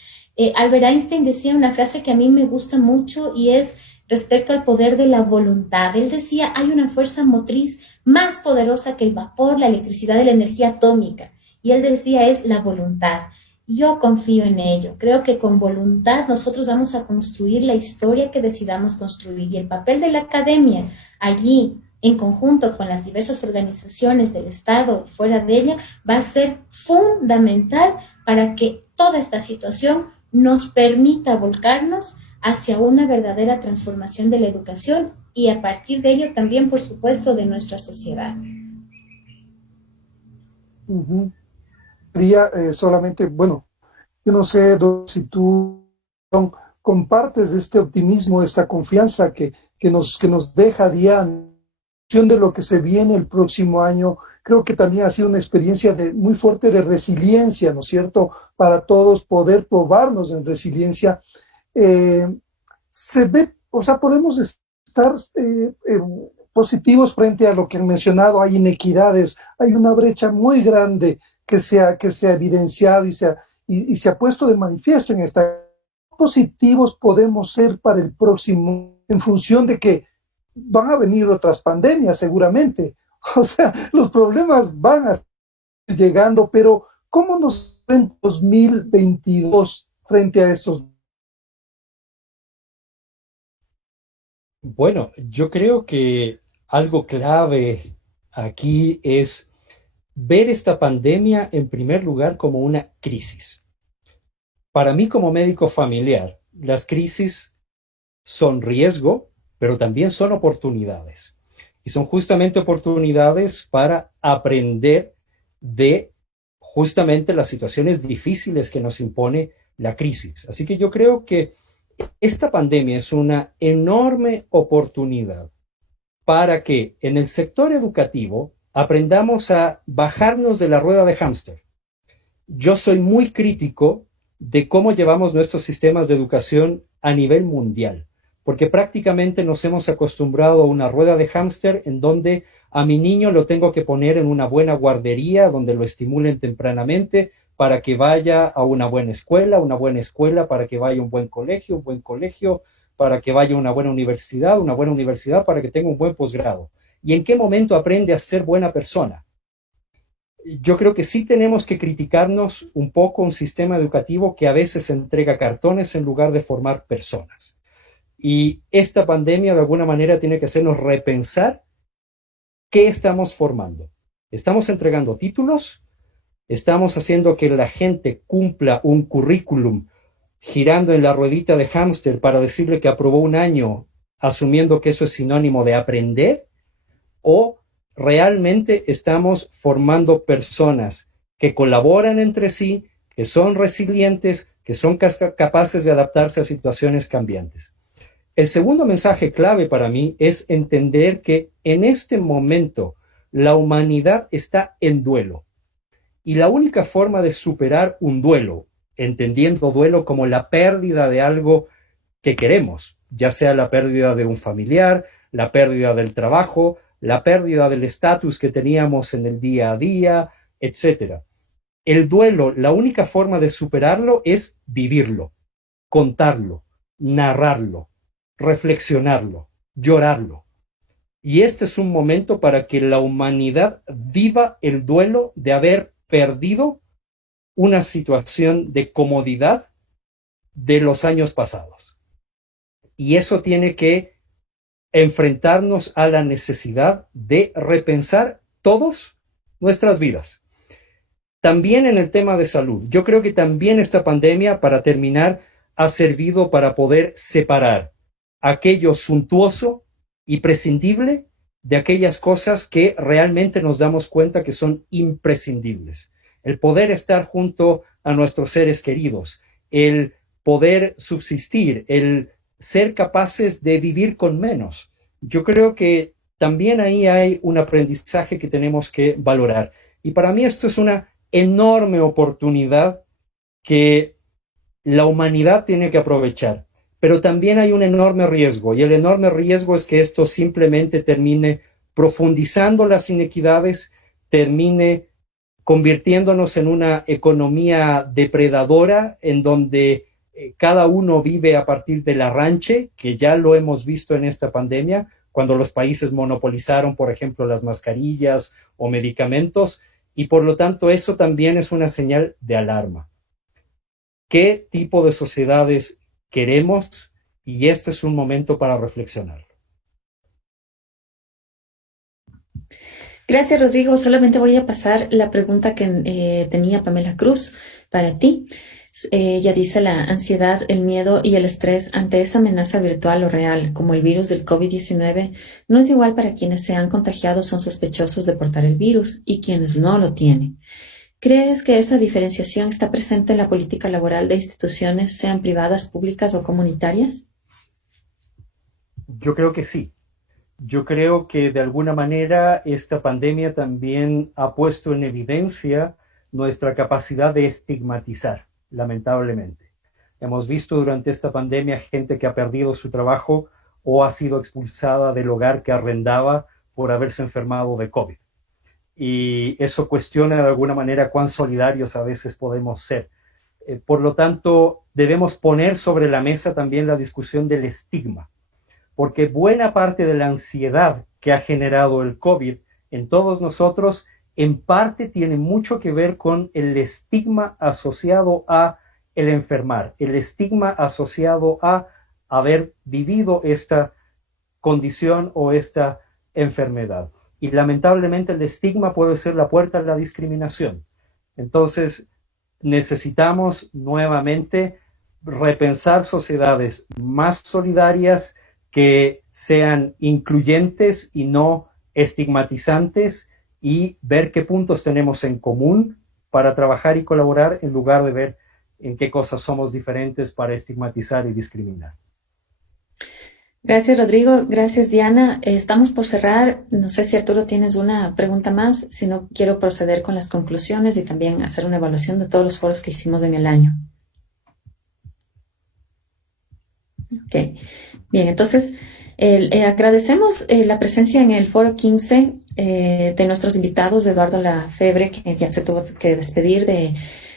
Albert Einstein decía una frase que a mí me gusta mucho y es respecto al poder de la voluntad. Él decía, hay una fuerza motriz más poderosa que el vapor, la electricidad y la energía atómica. Y él decía, es la voluntad. Yo confío en ello. Creo que con voluntad nosotros vamos a construir la historia que decidamos construir. Y el papel de la academia allí, en conjunto con las diversas organizaciones del Estado y fuera de ella, va a ser fundamental para que toda esta situación nos permita volcarnos hacia una verdadera transformación de la educación y a partir de ello también, por supuesto, de nuestra sociedad. Ujú. Quería solamente, bueno, yo no sé si tú compartes este optimismo, esta confianza que nos deja Diana de lo que se viene el próximo año. Creo que también ha sido una experiencia muy fuerte de resiliencia, ¿no es cierto? Para todos poder probarnos en resiliencia. Eh, Se ve, o sea, podemos estar positivos frente a lo que han mencionado. Hay inequidades, hay una brecha muy grande que se ha evidenciado y se ha puesto de manifiesto en esta. Positivos podemos ser para el próximo en función de que van a venir otras pandemias seguramente. O sea, los problemas van a estar llegando, pero ¿cómo nos ven 2022 frente a estos? Bueno, yo creo que algo clave aquí es ver esta pandemia en primer lugar como una crisis. Para mí como médico familiar, las crisis son riesgo, pero también son oportunidades. Y son justamente oportunidades para aprender de justamente las situaciones difíciles que nos impone la crisis. Así que yo creo que esta pandemia es una enorme oportunidad para que en el sector educativo aprendamos a bajarnos de la rueda de hámster. Yo soy muy crítico de cómo llevamos nuestros sistemas de educación a nivel mundial, porque prácticamente nos hemos acostumbrado a una rueda de hámster en donde a mi niño lo tengo que poner en una buena guardería, donde lo estimulen tempranamente para que vaya a una buena escuela para que vaya a un buen colegio, para que vaya a una buena universidad para que tenga un buen posgrado. ¿Y en qué momento aprende a ser buena persona? Yo creo que sí tenemos que criticarnos un poco un sistema educativo que a veces entrega cartones en lugar de formar personas. Y esta pandemia de alguna manera tiene que hacernos repensar qué estamos formando. ¿Estamos entregando títulos? ¿Estamos haciendo que la gente cumpla un currículum girando en la ruedita de hámster para decirle que aprobó un año, asumiendo que eso es sinónimo de aprender? ¿O realmente estamos formando personas que colaboran entre sí, que son resilientes, que son capaces de adaptarse a situaciones cambiantes? El segundo mensaje clave para mí es entender que en este momento la humanidad está en duelo. Y la única forma de superar un duelo, entendiendo duelo como la pérdida de algo que queremos, ya sea la pérdida de un familiar, la pérdida del trabajo, la pérdida del estatus que teníamos en el día a día, etcétera. El duelo, la única forma de superarlo es vivirlo, contarlo, narrarlo, reflexionarlo, llorarlo. Y este es un momento para que la humanidad viva el duelo de haber perdido una situación de comodidad de los años pasados. Y eso tiene que enfrentarnos a la necesidad de repensar todos nuestras vidas. También en el tema de salud. Yo creo que también esta pandemia, para terminar, ha servido para poder separar aquello suntuoso y prescindible de aquellas cosas que realmente nos damos cuenta que son imprescindibles. El poder estar junto a nuestros seres queridos, el poder subsistir, el ser capaces de vivir con menos. Yo creo que también ahí hay un aprendizaje que tenemos que valorar. Y para mí esto es una enorme oportunidad que la humanidad tiene que aprovechar. Pero también hay un enorme riesgo, y el enorme riesgo es que esto simplemente termine profundizando las inequidades, termine convirtiéndonos en una economía depredadora en donde cada uno vive a partir del arranche, que ya lo hemos visto en esta pandemia, cuando los países monopolizaron, por ejemplo, las mascarillas o medicamentos, y por lo tanto eso también es una señal de alarma. ¿Qué tipo de sociedades queremos? Y este es un momento para reflexionar. Gracias, Rodrigo. Solamente voy a pasar la pregunta que tenía Pamela Cruz para ti. Ella dice la ansiedad, el miedo y el estrés ante esa amenaza virtual o real, como el virus del COVID-19, no es igual para quienes se han contagiado, son sospechosos de portar el virus y quienes no lo tienen. ¿Crees que esa diferenciación está presente en la política laboral de instituciones, sean privadas, públicas o comunitarias? Yo creo que sí. Yo creo que de alguna manera esta pandemia también ha puesto en evidencia nuestra capacidad de estigmatizar, lamentablemente. Hemos visto durante esta pandemia gente que ha perdido su trabajo o ha sido expulsada del hogar que arrendaba por haberse enfermado de COVID. Y eso cuestiona de alguna manera cuán solidarios a veces podemos ser. Por lo tanto, debemos poner sobre la mesa también la discusión del estigma, porque buena parte de la ansiedad que ha generado el COVID en todos nosotros, en parte tiene mucho que ver con el estigma asociado a el enfermar, el estigma asociado a haber vivido esta condición o esta enfermedad. Y lamentablemente el estigma puede ser la puerta a la discriminación. Entonces, necesitamos nuevamente repensar sociedades más solidarias, que sean incluyentes y no estigmatizantes, y ver qué puntos tenemos en común para trabajar y colaborar en lugar de ver en qué cosas somos diferentes para estigmatizar y discriminar. Gracias, Rodrigo. Gracias, Diana. Estamos por cerrar. No sé si Arturo tienes una pregunta más. Si no, quiero proceder con las conclusiones y también hacer una evaluación de todos los foros que hicimos en el año. Ok. Bien, entonces agradecemos la presencia en el foro 15 de nuestros invitados, Eduardo Lafebre, que ya se tuvo que despedir, de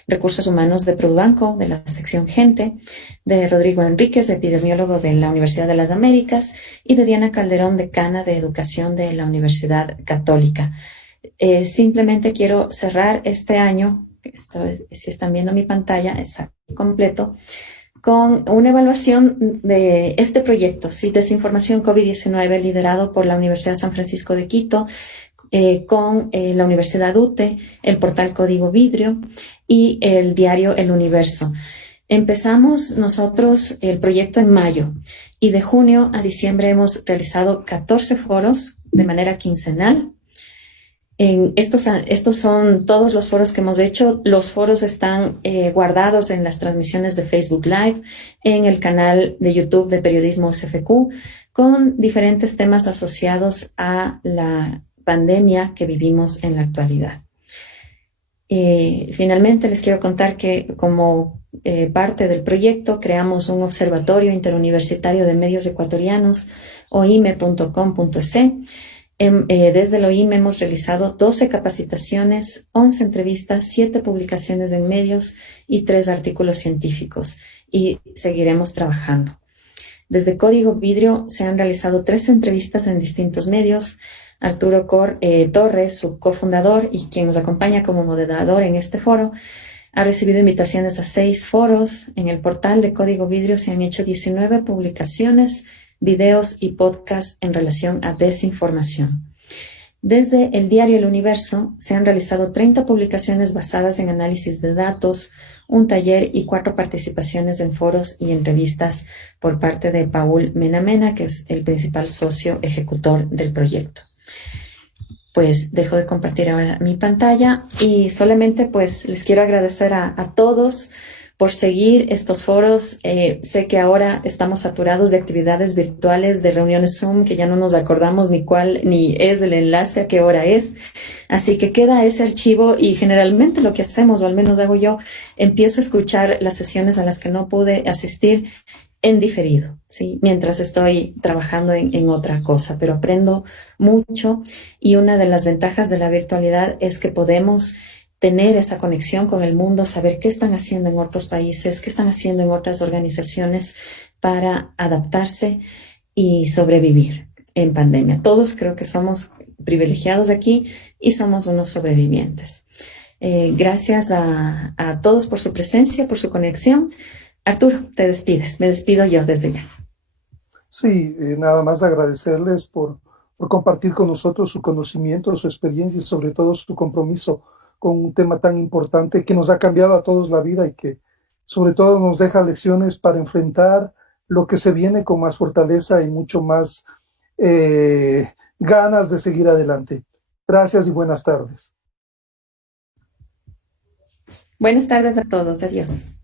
Recursos Humanos de Produbanco, de la sección Gente, de Rodrigo Enríquez, epidemiólogo de la Universidad de las Américas, y de Diana Calderón, decana de Educación de la Universidad Católica. Simplemente quiero cerrar este año, si están viendo mi pantalla, es completo, con una evaluación de este proyecto, ¿sí? Desinformación COVID-19, liderado por la Universidad San Francisco de Quito, con la Universidad UTE, el portal Código Vidrio y el diario El Universo. Empezamos nosotros el proyecto en mayo y de junio a diciembre hemos realizado 14 foros de manera quincenal. Estos son todos los foros que hemos hecho. Los foros están guardados en las transmisiones de Facebook Live, en el canal de YouTube de Periodismo SFQ, con diferentes temas asociados a la pandemia que vivimos en la actualidad. Finalmente, les quiero contar que como parte del proyecto creamos un observatorio interuniversitario de medios ecuatorianos, oime.com.es. Desde el OIME hemos realizado 12 capacitaciones, 11 entrevistas, 7 publicaciones en medios y 3 artículos científicos, y seguiremos trabajando. Desde Código Vidrio se han realizado 3 entrevistas en distintos medios. Arturo Torres, su cofundador y quien nos acompaña como moderador en este foro, ha recibido invitaciones a 6 foros. En el portal de Código Vidrio se han hecho 19 publicaciones, videos y podcasts en relación a desinformación. Desde el diario El Universo se han realizado 30 publicaciones basadas en análisis de datos, un taller y 4 participaciones en foros y entrevistas por parte de Paul Menamena, que es el principal socio ejecutor del proyecto. Pues dejo de compartir ahora mi pantalla y solamente pues les quiero agradecer a todos por seguir estos foros. Sé que ahora estamos saturados de actividades virtuales, de reuniones Zoom, que ya no nos acordamos ni cuál ni es el enlace, a qué hora es. Así que queda ese archivo y generalmente lo que hacemos, o al menos hago yo, empiezo a escuchar las sesiones a las que no pude asistir en diferido, ¿sí? Mientras estoy trabajando en otra cosa, pero aprendo mucho, y una de las ventajas de la virtualidad es que podemos tener esa conexión con el mundo, saber qué están haciendo en otros países, qué están haciendo en otras organizaciones para adaptarse y sobrevivir en pandemia. Todos creo que somos privilegiados aquí y somos unos sobrevivientes. Gracias a todos por su presencia, por su conexión. Arturo, te despides. Me despido yo desde ya. Sí, nada más agradecerles por por compartir con nosotros su conocimiento, su experiencia y sobre todo su compromiso con un tema tan importante que nos ha cambiado a todos la vida y que sobre todo nos deja lecciones para enfrentar lo que se viene con más fortaleza y mucho más ganas de seguir adelante. Gracias y buenas tardes. Buenas tardes a todos. Adiós.